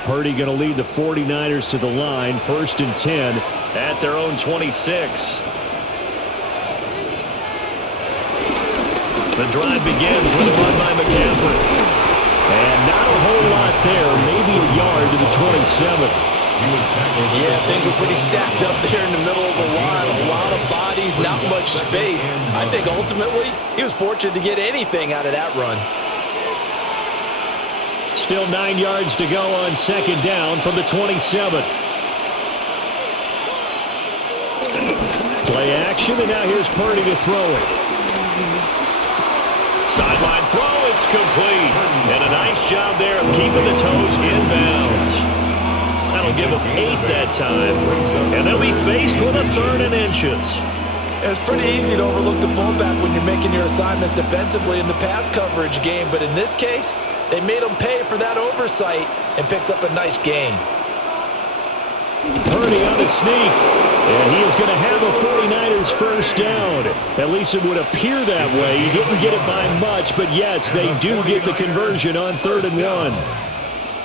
Purdy going to lead the 49ers to the line. 1st and 10 at their own 26. The drive begins with a run by McCaffrey. And not a whole lot there. Maybe a yard to the 27. Yeah, things were pretty stacked up there in the middle of the line. A lot of bodies, not much space. I think ultimately he was fortunate to get anything out of that run. Still 9 yards to go on 2nd down from the 27. Play action, and now here's Purdy to throw it. Sideline throw, it's complete. And a nice job there of keeping the toes inbounds. That'll give them 8 that time. And they'll be faced with a 3rd and inches. It's pretty easy to overlook the fullback when you're making your assignments defensively in the pass coverage game. But in this case, they made him pay for that oversight and picks up a nice gain. Purdy on the sneak. And he is going to have a 49ers first down. At least it would appear that way. He didn't get it by much, but yes, they do get the conversion on 3rd and 1.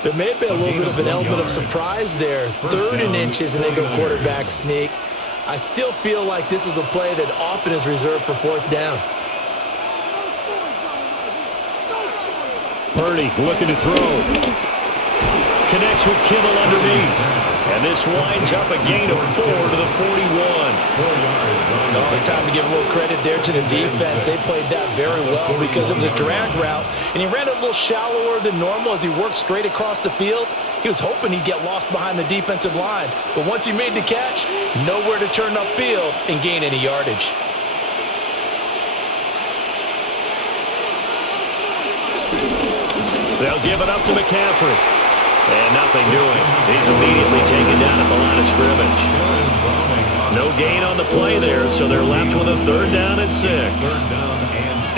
There may be a little bit of an element of surprise there. 3rd and inches, and they go quarterback sneak. I still feel like this is a play that often is reserved for 4th down. Purdy looking to throw. Connects with Kittle underneath. And this winds up a gain of 4 to the 41. Oh, it's time to give a little credit there to the defense. They played that very well because it was a drag route, and he ran it a little shallower than normal as he worked straight across the field. He was hoping he'd get lost behind the defensive line, but once he made the catch, nowhere to turn upfield and gain any yardage. They'll give it up to McCaffrey. And nothing doing. He's immediately taken down at the line of scrimmage. No gain on the play there, so they're left with a 3rd down and 6.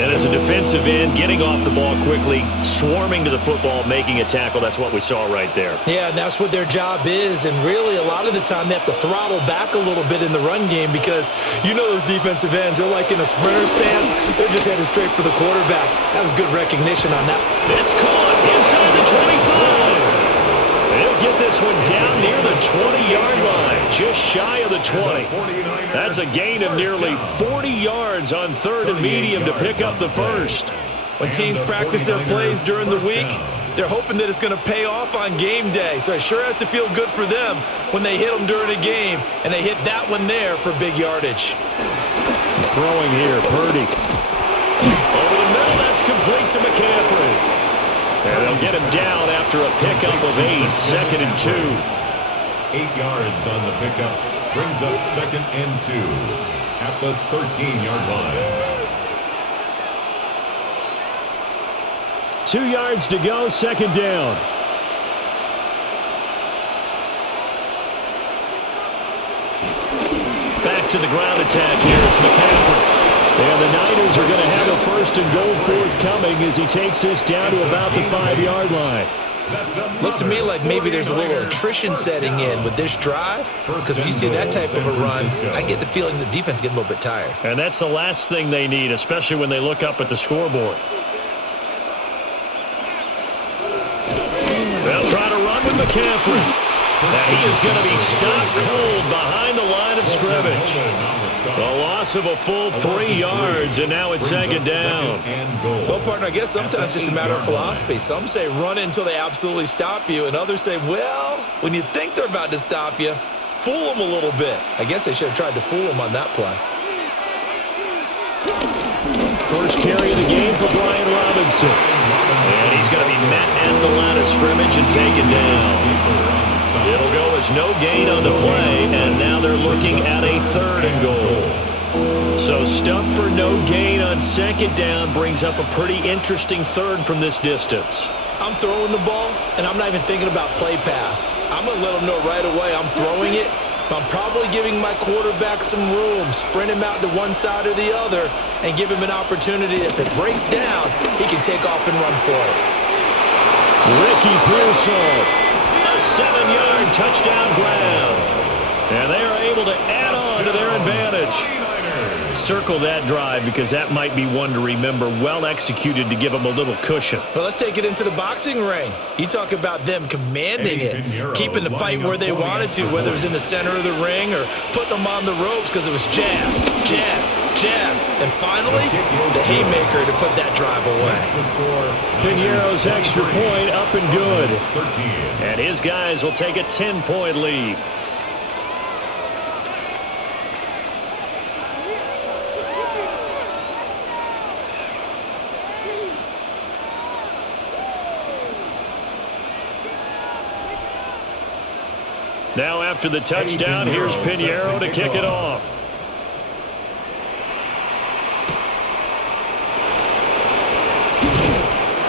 And as a defensive end, getting off the ball quickly, swarming to the football, making a tackle, that's what we saw right there. Yeah, and that's what their job is. And really, a lot of the time, they have to throttle back a little bit in the run game because you know those defensive ends, they're like in a sprinter stance. They're just headed straight for the quarterback. That was good recognition on that. It's caught inside the 25. They'll get this one down near the 20-yard line, just shy of the 20. That's a gain of nearly 40 yards on 3rd and medium to pick up the first. When teams practice their plays during the week, they're hoping that it's going to pay off on game day. So it sure has to feel good for them when they hit them during a game, and they hit that one there for big yardage. Throwing here, Purdy. Over the middle, that's complete to McCaffrey. And they'll get him down after a pickup of 8, 2nd and 2. 8 yards on the pickup. Brings up 2nd and 2 at the 13-yard line. 2 yards to go, 2nd down. Back to the ground attack here. It's McCaffrey. And the Niners are going to have a 1st and goal forthcoming as he takes this down to about the 5-yard line. Looks to me like maybe there's a little attrition setting in with this drive, because when you see that type of a run, I get the feeling the defense getting a little bit tired. And that's the last thing they need, especially when they look up at the scoreboard. They'll try to run with McCaffrey. And he is going to be stopped cold behind the line of scrimmage. A loss of a full 3 yards, and now it's 2nd down. Well, partner, I guess sometimes it's just a matter of philosophy. Some say run until they absolutely stop you, and others say, well, when you think they're about to stop you, fool them a little bit. I guess they should have tried to fool them on that play. First carry of the game for Brian Robinson. And he's going to be met at the line of scrimmage and taken down. It'll go as no gain on the play, and now they're looking at a 3rd and goal. So stuff for no gain on 2nd down brings up a pretty interesting 3rd from this distance. I'm throwing the ball, and I'm not even thinking about play pass. I'm going to let them know right away I'm throwing it, I'm probably giving my quarterback some room, sprint him out to one side or the other, and give him an opportunity. If it breaks down, he can take off and run for it. Ricky Pearsall, a 7-yard touchdown grab. And they are able to add on to their advantage. Circle that drive because that might be one to remember. Well executed to give them a little cushion. Well, let's take it into the boxing ring. You talk about them commanding it, keeping the fight where they wanted to, whether it was in the center of the ring or putting them on the ropes because it was jab, jab, jab. And finally, the haymaker to put that drive away. Piñeiro's extra point up and good. And his guys will take a 10-point lead. Now after the touchdown, here's Piñeiro to kick it off.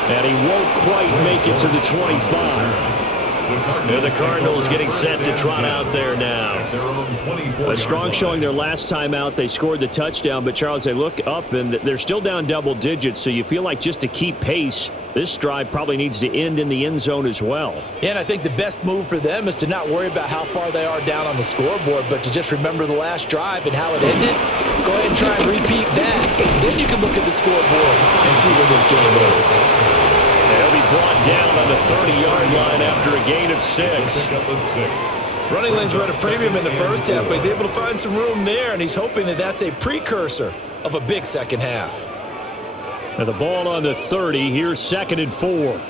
And he won't quite make it to the 25. And the Cardinals getting set to trot out there now. A strong showing their last time out. They scored the touchdown, but Charles, they look up and they're still down double digits, so you feel like just to keep pace, this drive probably needs to end in the end zone as well. Yeah, and I think the best move for them is to not worry about how far they are down on the scoreboard, but to just remember the last drive and how it ended. Go ahead and try and repeat that. Then you can look at the scoreboard and see where this game is. He'll be brought down on the 30-yard line after a gain of 6. Running lanes were at a premium in the first half, but he's able to find some room there, and he's hoping that that's a precursor of a big second half. And the ball on the 30. Here's 2nd and 4.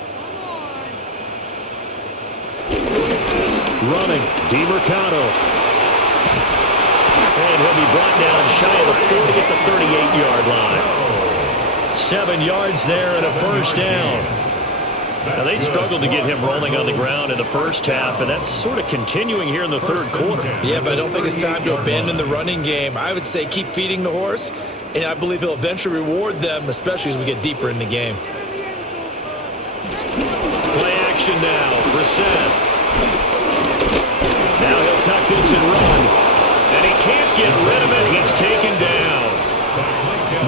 Running, DeMercado. And he'll be brought down shy of the 40 at the 38-yard line. 7 yards there and a first down. Now, they struggled to get him rolling on the ground in the first half, and that's sort of continuing here in the third quarter. Yeah, but I don't think it's time to abandon the running game. I would say keep feeding the horse, and I believe he'll eventually reward them, especially as we get deeper in the game. Play action now. Brissett. Now he'll tuck this and run. And he can't get rid of it. He's taken down.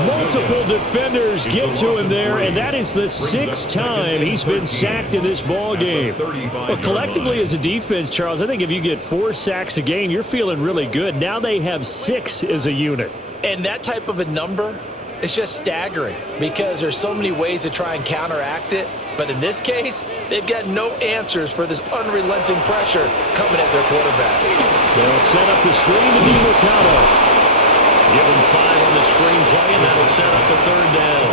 Multiple defenders get to him there, and that is the 6th time he's been sacked in this ball game. Well, collectively as a defense, Charles, I think if you get 4 sacks a game, you're feeling really good. Now they have 6 as a unit. And that type of a number is just staggering because there's so many ways to try and counteract it. But in this case, they've got no answers for this unrelenting pressure coming at their quarterback. They'll set up the screen to DeMercado. Give him 5 on the screen play, and that'll set up the 3rd down.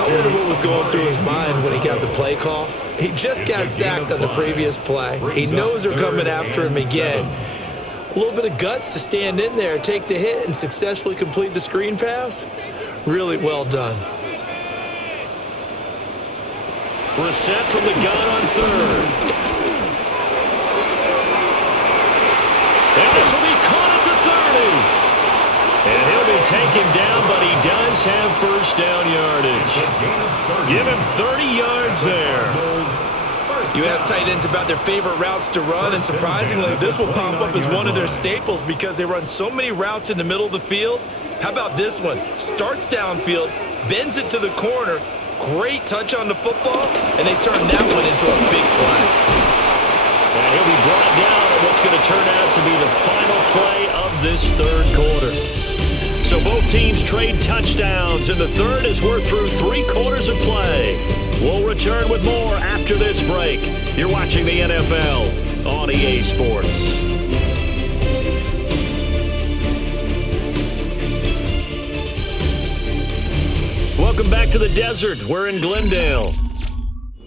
I wonder what was going through his mind when he got the play call. He just got sacked on the previous play. He knows they're coming after him again. A little bit of guts to stand in there, take the hit, and successfully complete the screen pass. Really well done. Brissett from the gun on 3rd. And this will be caught at the 30. And he'll be taken down, but he does have first down yardage. Give him 30 yards there. You ask tight ends about their favorite routes to run, and surprisingly, this will pop up as one of their staples because they run so many routes in the middle of the field. How about this one? Starts downfield, bends it to the corner, great touch on the football, and they turn that one into a big play. And he'll be brought down on what's going to turn out to be the final play of this 3rd quarter. So both teams trade touchdowns in the 3rd as we're through 3 quarters of play. We'll return with more after this break. You're watching the NFL on EA Sports. Welcome back to the desert. We're in Glendale.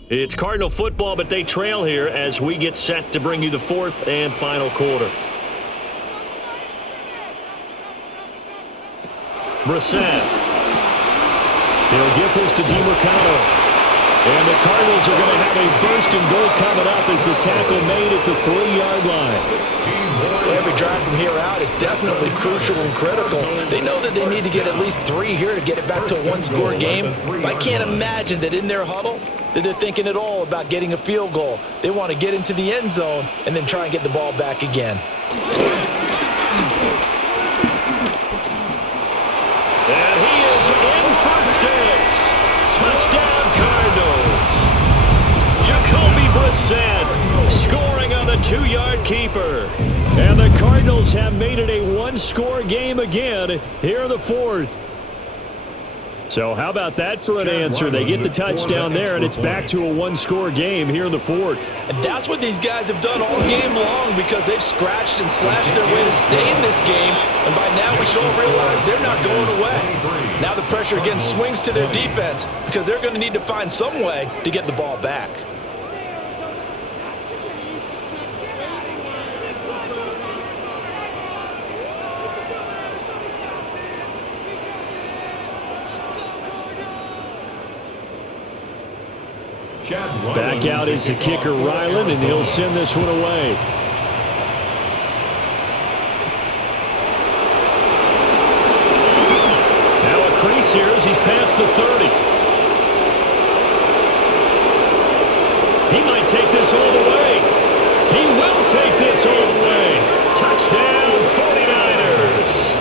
It's Cardinal football, but they trail here as we get set to bring you the 4th and final quarter. Brissett. He'll get this to DeMercado. And the Cardinals are going to have a 1st and goal coming up as the tackle made at the 3-yard line. Every drive from here out is definitely crucial and critical. They know that they need to get at least 3 here to get it back to a 1-score game. But I can't imagine that in their huddle that they're thinking at all about getting a field goal. They want to get into the end zone and then try and get the ball back again. 2-yard keeper. And the Cardinals have made it a one-score game again here in the fourth. So how about that for an answer? They get the touchdown there, and it's back to a one-score game here in the fourth. And that's what these guys have done all game long because they've scratched and slashed their way to stay in this game. And by now we should all realize they're not going away. Now the pressure again swings to their defense because they're going to need to find some way to get the ball back. Back out is the kicker, Ryland, and he'll send this one away. Now a crease here as he's past the 30. He might take this all the way. He will take this all the way. Touchdown, 49ers.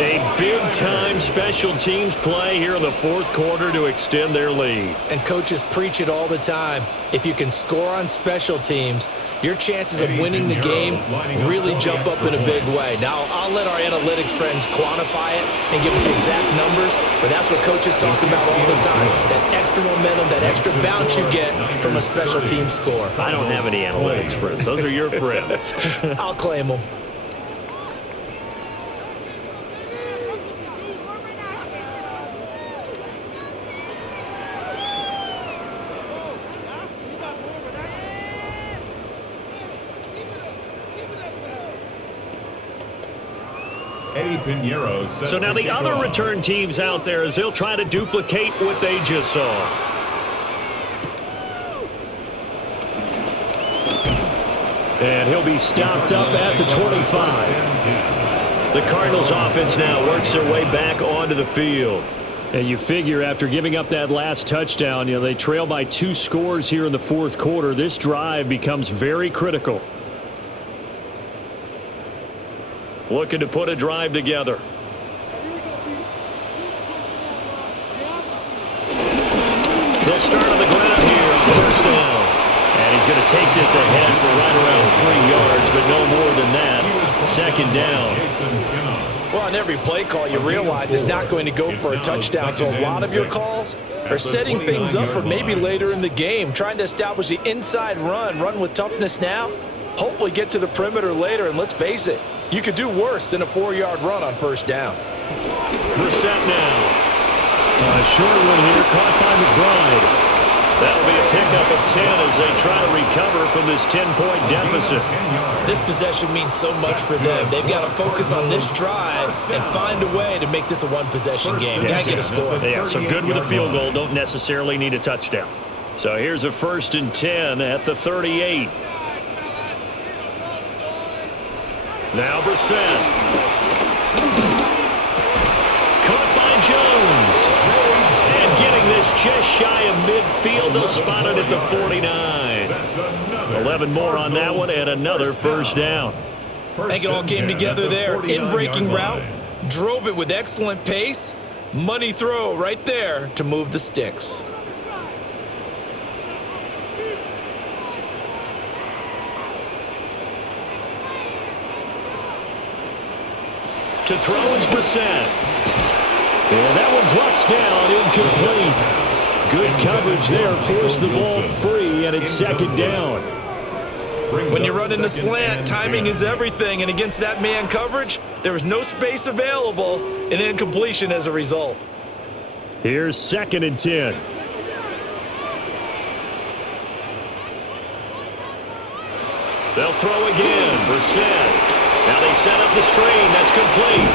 A big-time special teams play here in the fourth quarter to extend their lead. And coaches preach it all the time. If you can score on special teams, your chances of winning the game really jump up in a big way. Now, I'll let our analytics friends quantify it and give us the exact numbers, but that's what coaches talk about all the time. That extra momentum, that extra bounce you get from a special team score. I don't have any analytics friends. Those are your friends. I'll claim them. So now the other return teams out there as they'll try to duplicate what they just saw. And he'll be stopped up at the 25. The Cardinals offense now works their way back onto the field. And you figure after giving up that last touchdown, they trail by 2 scores here in the fourth quarter. This drive becomes very critical. Looking to put a drive together. They'll start on the ground here on first down. And he's going to take this ahead for right around 3 yards, but no more than that. Second down. Well, on every play call, you realize it's not going to go for a touchdown. So a lot of your calls are setting things up for maybe later in the game, trying to establish the inside run with toughness now, hopefully get to the perimeter later, and let's face it, you could do worse than a 4-yard run on first down. Brissett now. A short one here, caught by McBride. That'll be a pickup of 10 as they try to recover from this 10-point deficit. This possession means so much for them. They've got to focus on this drive and find a way to make this a one-possession game. Got to get a score. Yeah, so good with a field goal. Don't necessarily need a touchdown. So here's a 1st and 10 at the 38. Now Brissett. Caught by Jones. And getting this just shy of midfield. They'll spot it at the 49. 11 more on that one and another first down. I think it all came together there. In-breaking route. Drove it with excellent pace. Money throw right there to move the sticks. To throw is Brissett. And that one drops down, incomplete. Good coverage there, forced the ball free, and it's second down. When you run in the slant, timing is everything, and against that man coverage, there was no space available, and incompletion as a result. Here's 2nd and 10. They'll throw again, Brissett. Now they set up the screen. That's complete.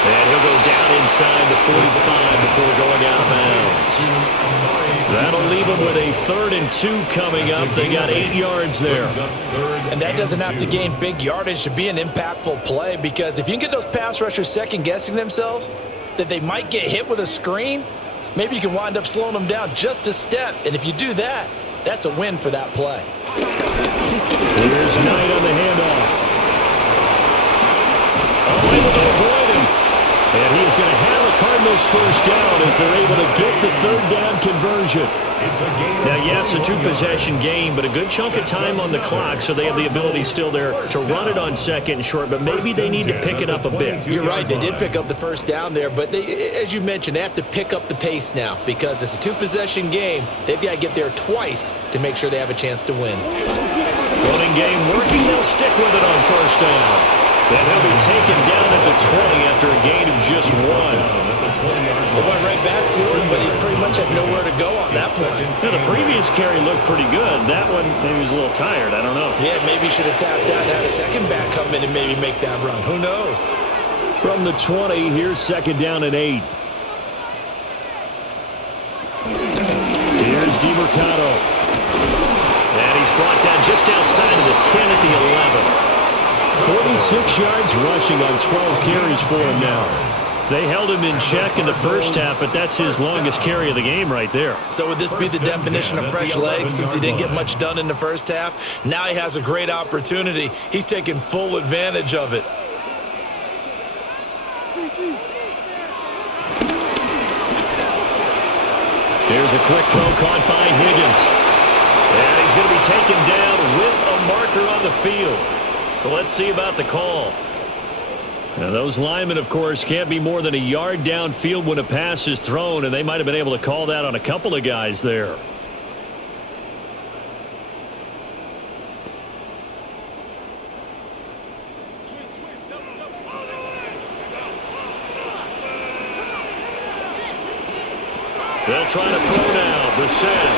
And he'll go down inside the 45 before going out of bounds. That'll leave them with a 3rd and 2 coming up. They got 8 yards there. And that doesn't have to gain big yardage to be an impactful play, because if you can get those pass rushers second-guessing themselves that they might get hit with a screen, maybe you can wind up slowing them down just a step. And if you do that, that's a win for that play. Here's Knight on the handoff. Able to avoid him. And he's going to have a Cardinals this first down as they're able to get the third down conversion. Now, yes, a two-possession game, but a good chunk of time on the clock, so they have the ability still there to run it on second and short, but maybe they need to pick it up a bit. You're right. They did pick up the first down there, but as you mentioned, they have to pick up the pace now because it's a two-possession game. They've got to get there twice to make sure they have a chance to win. Running game working. They'll stick with it on first down. Then he'll be taken down at the 20 after a gain of just 1. They went right back to him, but he pretty much had nowhere to go on that play. Now, the previous carry looked pretty good. That one, maybe he was a little tired. I don't know. Yeah, maybe he should have tapped out and had a second back come in and maybe make that run. Who knows? From the 20, here's second down and 8. Here's DiMercato. And he's brought down just outside of the 10 at the 11. 46 yards rushing on 12 carries for him now. They held him in check in the first half, but that's his longest carry of the game right there. So would this be the definition of fresh legs since he didn't get much done in the first half? Now he has a great opportunity. He's taking full advantage of it. Here's a quick throw caught by Higgins. And he's going to be taken down with a marker on the field. So let's see about the call. Now, those linemen, of course, can't be more than a yard downfield when a pass is thrown, and they might have been able to call that on a couple of guys there. They'll try to throw now. Brissett.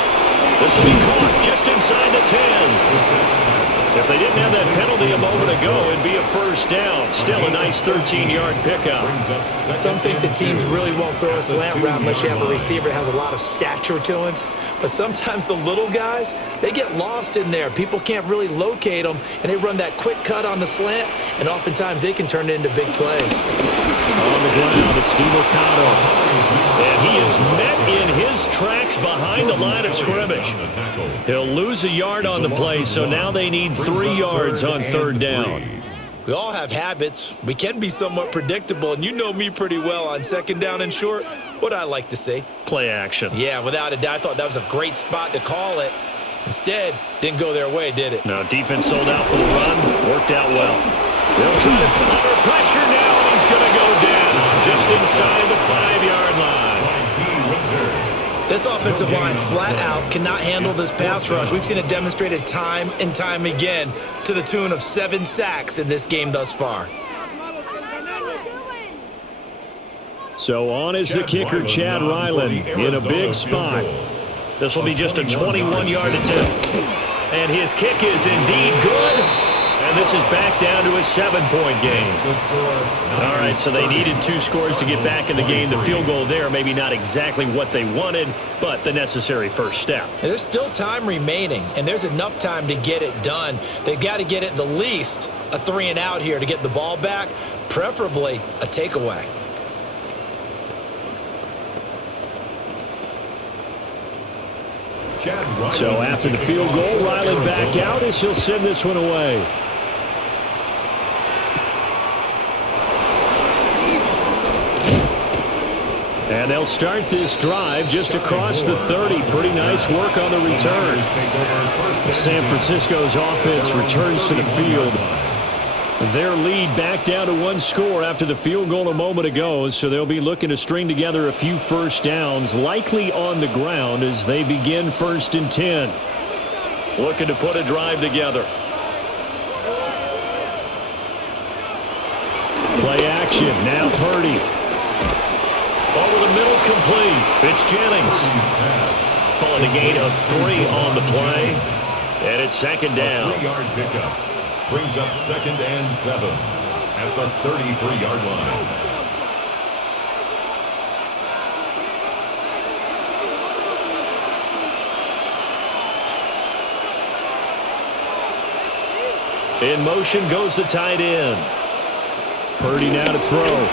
This will be caught just inside the 10. If they didn't have that penalty a moment ago, it'd be a first down. Still a nice 13-yard pickup. Some think the teams really won't throw a slant route unless you have a receiver that has a lot of stature to him. But sometimes the little guys, they get lost in there. People can't really locate them, and they run that quick cut on the slant, and oftentimes they can turn it into big plays. On the ground, it's DiMercato. And he is met in his tracks behind the line of scrimmage. He'll lose a yard on the play, so now they need 3 yards on third down. We all have habits. We can be somewhat predictable, and you know me pretty well on second down and short. What I like to see. Play action. Yeah, without a doubt. I thought that was a great spot to call it. Instead, didn't go their way, did it? No, defense sold out for the run. Worked out well. They'll try to put under pressure now, and he's going to go down just inside the 5-yard line. This offensive line flat out cannot handle this pass rush. We've seen it demonstrated time and time again to the tune of 7 sacks in this game thus far. So on is the kicker, Chad Ryland, in a big spot. This will be just a 21-yard attempt. And his kick is indeed good. And this is back down to a 7-point game. All right, so they needed 2 scores to get back in the game. The field goal there, maybe not exactly what they wanted, but the necessary first step. And there's still time remaining, and there's enough time to get it done. They've got to get at the least a 3-and-out here to get the ball back, preferably a takeaway. So after the field goal, Ryland back out as he'll send this one away. And they'll start this drive just across the 30. Pretty nice work on the return. San Francisco's offense returns to the field. Their lead back down to 1 score after the field goal a moment ago, so they'll be looking to string together a few first downs, likely on the ground as they begin 1st and 10. Looking to put a drive together. Play action, now Purdy. Over the middle, complete. It's Jennings. Calling a gain of 3 on the play. And it's second down. 3-yard pickup. Brings up 2nd and 7 at the 33-yard line. In motion goes the tight end. Purdy now to throw.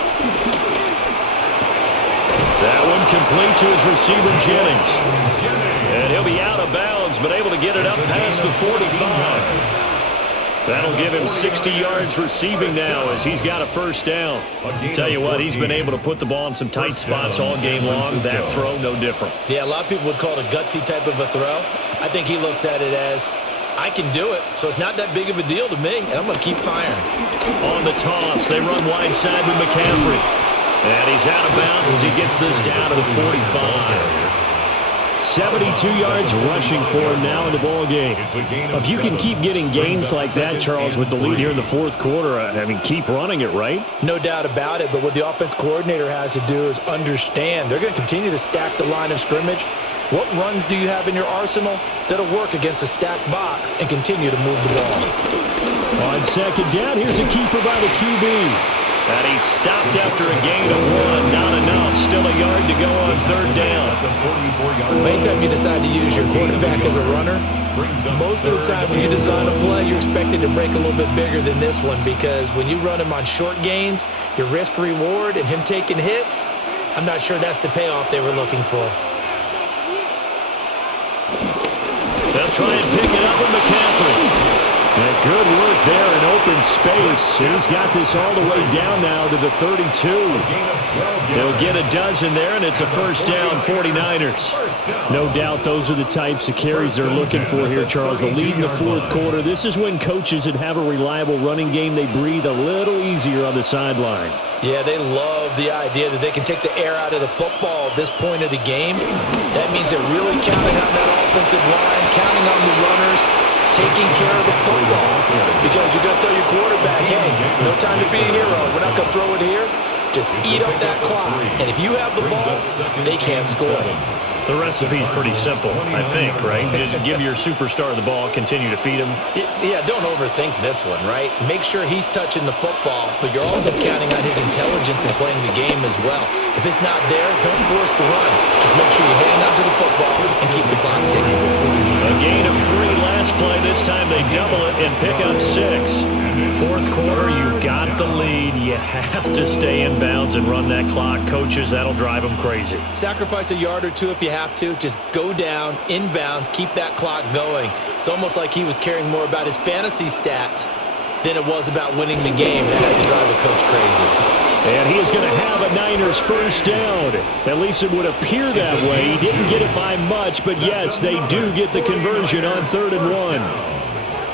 That one complete to his receiver, Jennings. And he'll be out of bounds, but able to get it up past the 45. That'll give him 60 yards receiving now as he's got a first down. Tell you what, he's been able to put the ball in some tight spots all game long. That throw, no different. Yeah, a lot of people would call it a gutsy type of a throw. I think he looks at it as, I can do it, so it's not that big of a deal to me, and I'm going to keep firing. On the toss, they run wide side with McCaffrey. And he's out of bounds as he gets this down to the 45. 72 yards rushing for him now in the ball game. If you can keep getting gains like that, Charles, with the lead here in the fourth quarter, I mean, keep running it, right? No doubt about it, but what the offense coordinator has to do is understand. They're going to continue to stack the line of scrimmage. What runs do you have in your arsenal that'll work against a stacked box and continue to move the ball? On second down, here's a keeper by the QB. And he stopped after a gain of 1. Not enough. Still a yard to go on third down. Anytime you decide to use your quarterback as a runner, most of the time when you design a play, you're expected to break a little bit bigger than this one, because when you run him on short gains, your risk-reward and him taking hits, I'm not sure that's the payoff they were looking for. They'll try and pick it up with McCaffrey. And good work there in open space. He's got this all the way down now to the 32. They'll get a dozen there, and it's a first down, 49ers. No doubt those are the types of carries they're looking for here, Charles. The lead in the fourth quarter. This is when coaches that have a reliable running game, they breathe a little easier on the sideline. Yeah, they love the idea that they can take the air out of the football at this point of the game. That means they're really counting on that offensive line, counting on the runners, taking care of the football, because you're going to tell your quarterback, hey, no time to be a hero. We're not going to throw it here. Just eat up that clock. And if you have the ball, they can't score. The recipe's pretty simple, I think, right? Just give your superstar the ball, continue to feed him. Yeah, don't overthink this one, right? Make sure he's touching the football, but you're also counting on his intelligence in playing the game as well. If it's not there, don't force the run. Just make sure you hang on to the football and keep the clock ticking. A gain of 3 last play. This time they double it and pick up 6. Fourth quarter, you've got the lead. You have to stay in bounds and run that clock. Coaches, that'll drive them crazy. Sacrifice a yard or two if you have to. Just go down, inbounds, keep that clock going. It's almost like he was caring more about his fantasy stats than it was about winning the game. That has to drive a coach crazy. And he is going to have a Niners first down. At least it would appear that way. He didn't get it by much, but yes, they do get the conversion on 3rd and 1.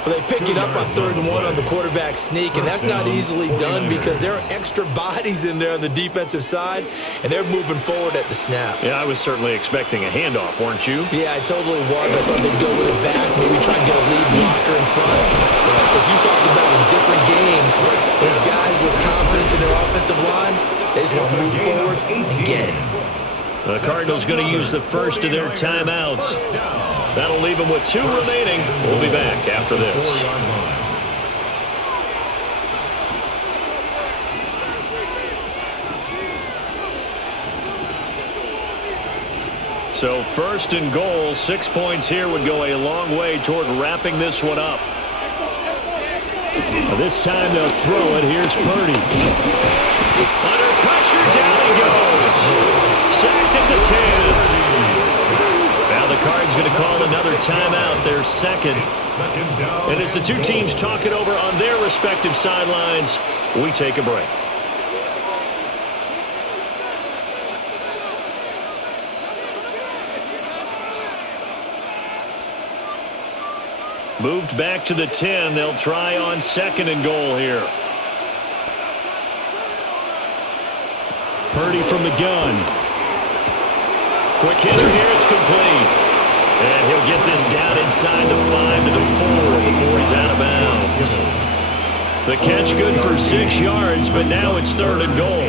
Well, they pick it up on 3rd and 1 on the quarterback sneak, and that's not easily done because there are extra bodies in there on the defensive side, and they're moving forward at the snap. Yeah, I was certainly expecting a handoff, weren't you? Yeah, I totally was. I thought they'd go with it back, maybe try and get a lead blocker in front. But as you talked about in different games, those guys with confidence in their offensive line, they just want to move forward and get it. The Cardinals going to use the first of their timeouts. That'll leave them with 2 remaining. We'll be back after this. So 1st and goal, 6 points here would go a long way toward wrapping this one up. This time they'll throw it. Here's Purdy. Under pressure, down he goes. Sacked at the 10. Now the Cards going to call another timeout, their second. And as the two teams talk it over on their respective sidelines, we take a break. Moved back to the 10. They'll try on 2nd and goal here. Purdy from the gun. Quick hitter here. It's complete. And he'll get this down inside the 5 to the 4 before he's out of bounds. The catch good for 6 yards, but now it's 3rd and goal.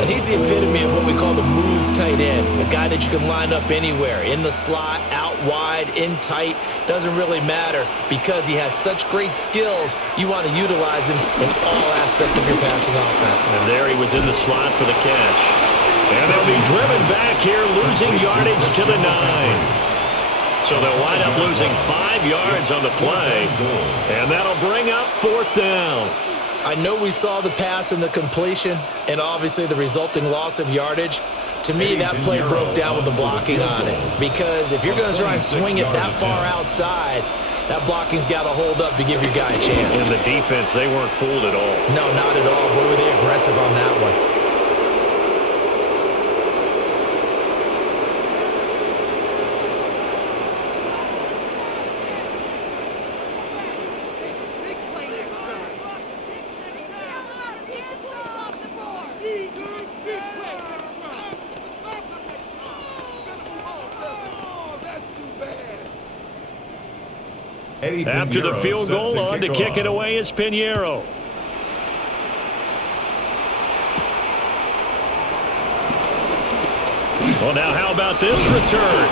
And he's the epitome of what we call the move tight end, a guy that you can line up anywhere, in the slot, out wide, in tight, doesn't really matter because he has such great skills. You want to utilize him in all aspects of your passing offense. And there he was in the slot for the catch. And they'll be driven back here, losing yardage to the 9. So they'll wind up losing 5 yards on the play, and that'll bring up 4th down. I know we saw the pass and the completion and obviously the resulting loss of yardage. To me, that play broke down with the blocking on it, because if you're going to try and swing it that far outside, That blocking's got to hold up to give your guy a chance. In the defense, they weren't fooled at all. No, not at all. Boy, were they aggressive on that one. After the field goal, on to kick it away is Pinheiro. Well, now how about this return?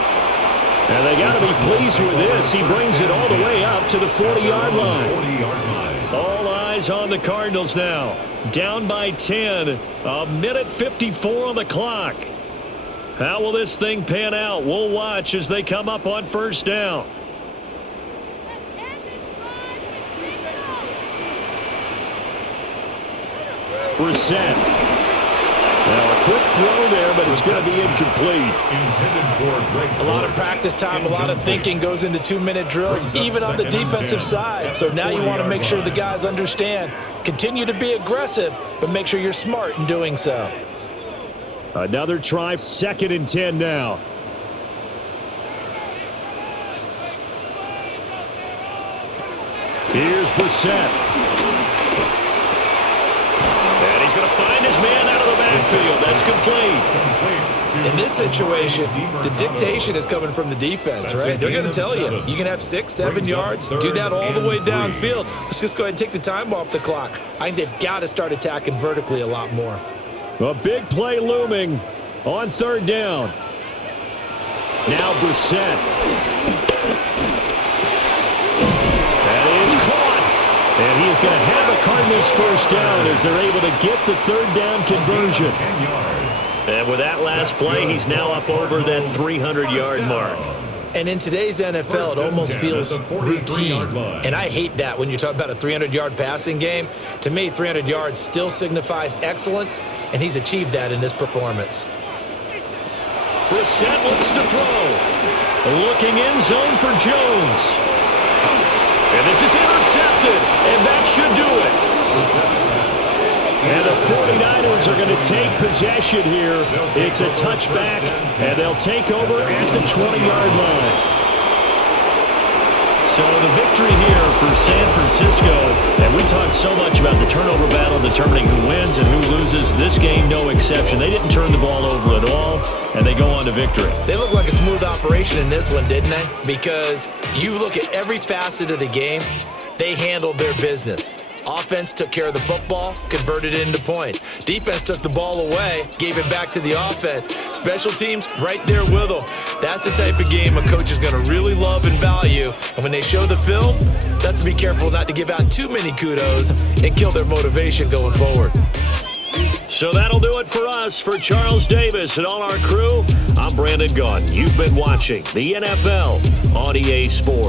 And they got to be pleased with this. He brings it all the way up to the 40-yard line. All eyes on the Cardinals now. Down by 10. A minute 54 on the clock. How will this thing pan out? We'll watch as they come up on first down. Brissett. Now a quick throw there, but it's going to be incomplete. A lot of practice time, a lot of thinking goes into 2-minute drills, even on the defensive side. So now you want to make sure the guys understand. Continue to be aggressive, but make sure you're smart in doing so. Another try, 2nd and 10 now. Here's Brissett. And he's going to find his man out of the backfield. That's complete. In this situation, the dictation is coming from the defense, right? They're going to tell you, you can have 6, 7 yards, do that all the way downfield. Let's just go ahead and take the time off the clock. I think they've got to start attacking vertically a lot more. A big play looming on 3rd down. Now Brissett. That is caught. And he is going to have a Cardinals first down as they're able to get the 3rd down conversion. And with that last play, he's now up over that 300-yard mark. And in today's NFL, it almost feels routine. And I hate that when you talk about a 300-yard passing game. To me, 300 yards still signifies excellence, and he's achieved that in this performance. Brissett looks to throw. Looking in zone for Jones. And this is intercepted, and that should do it. And the 49ers are going to take possession here. It's a touchback, and they'll take over at the 20-yard line. So the victory here for San Francisco, and we talked so much about the turnover battle determining who wins and who loses. This game, no exception. They didn't turn the ball over at all, and they go on to victory. They look like a smooth operation in this one, didn't they? Because you look at every facet of the game, they handled their business. Offense took care of the football, converted it into points. Defense took the ball away, gave it back to the offense. Special teams, right there with them. That's the type of game a coach is going to really love and value. And when they show the film, they have to be careful not to give out too many kudos and kill their motivation going forward. So that'll do it for us. For Charles Davis and all our crew, I'm Brandon Gaudin. You've been watching the NFL on EA Sports.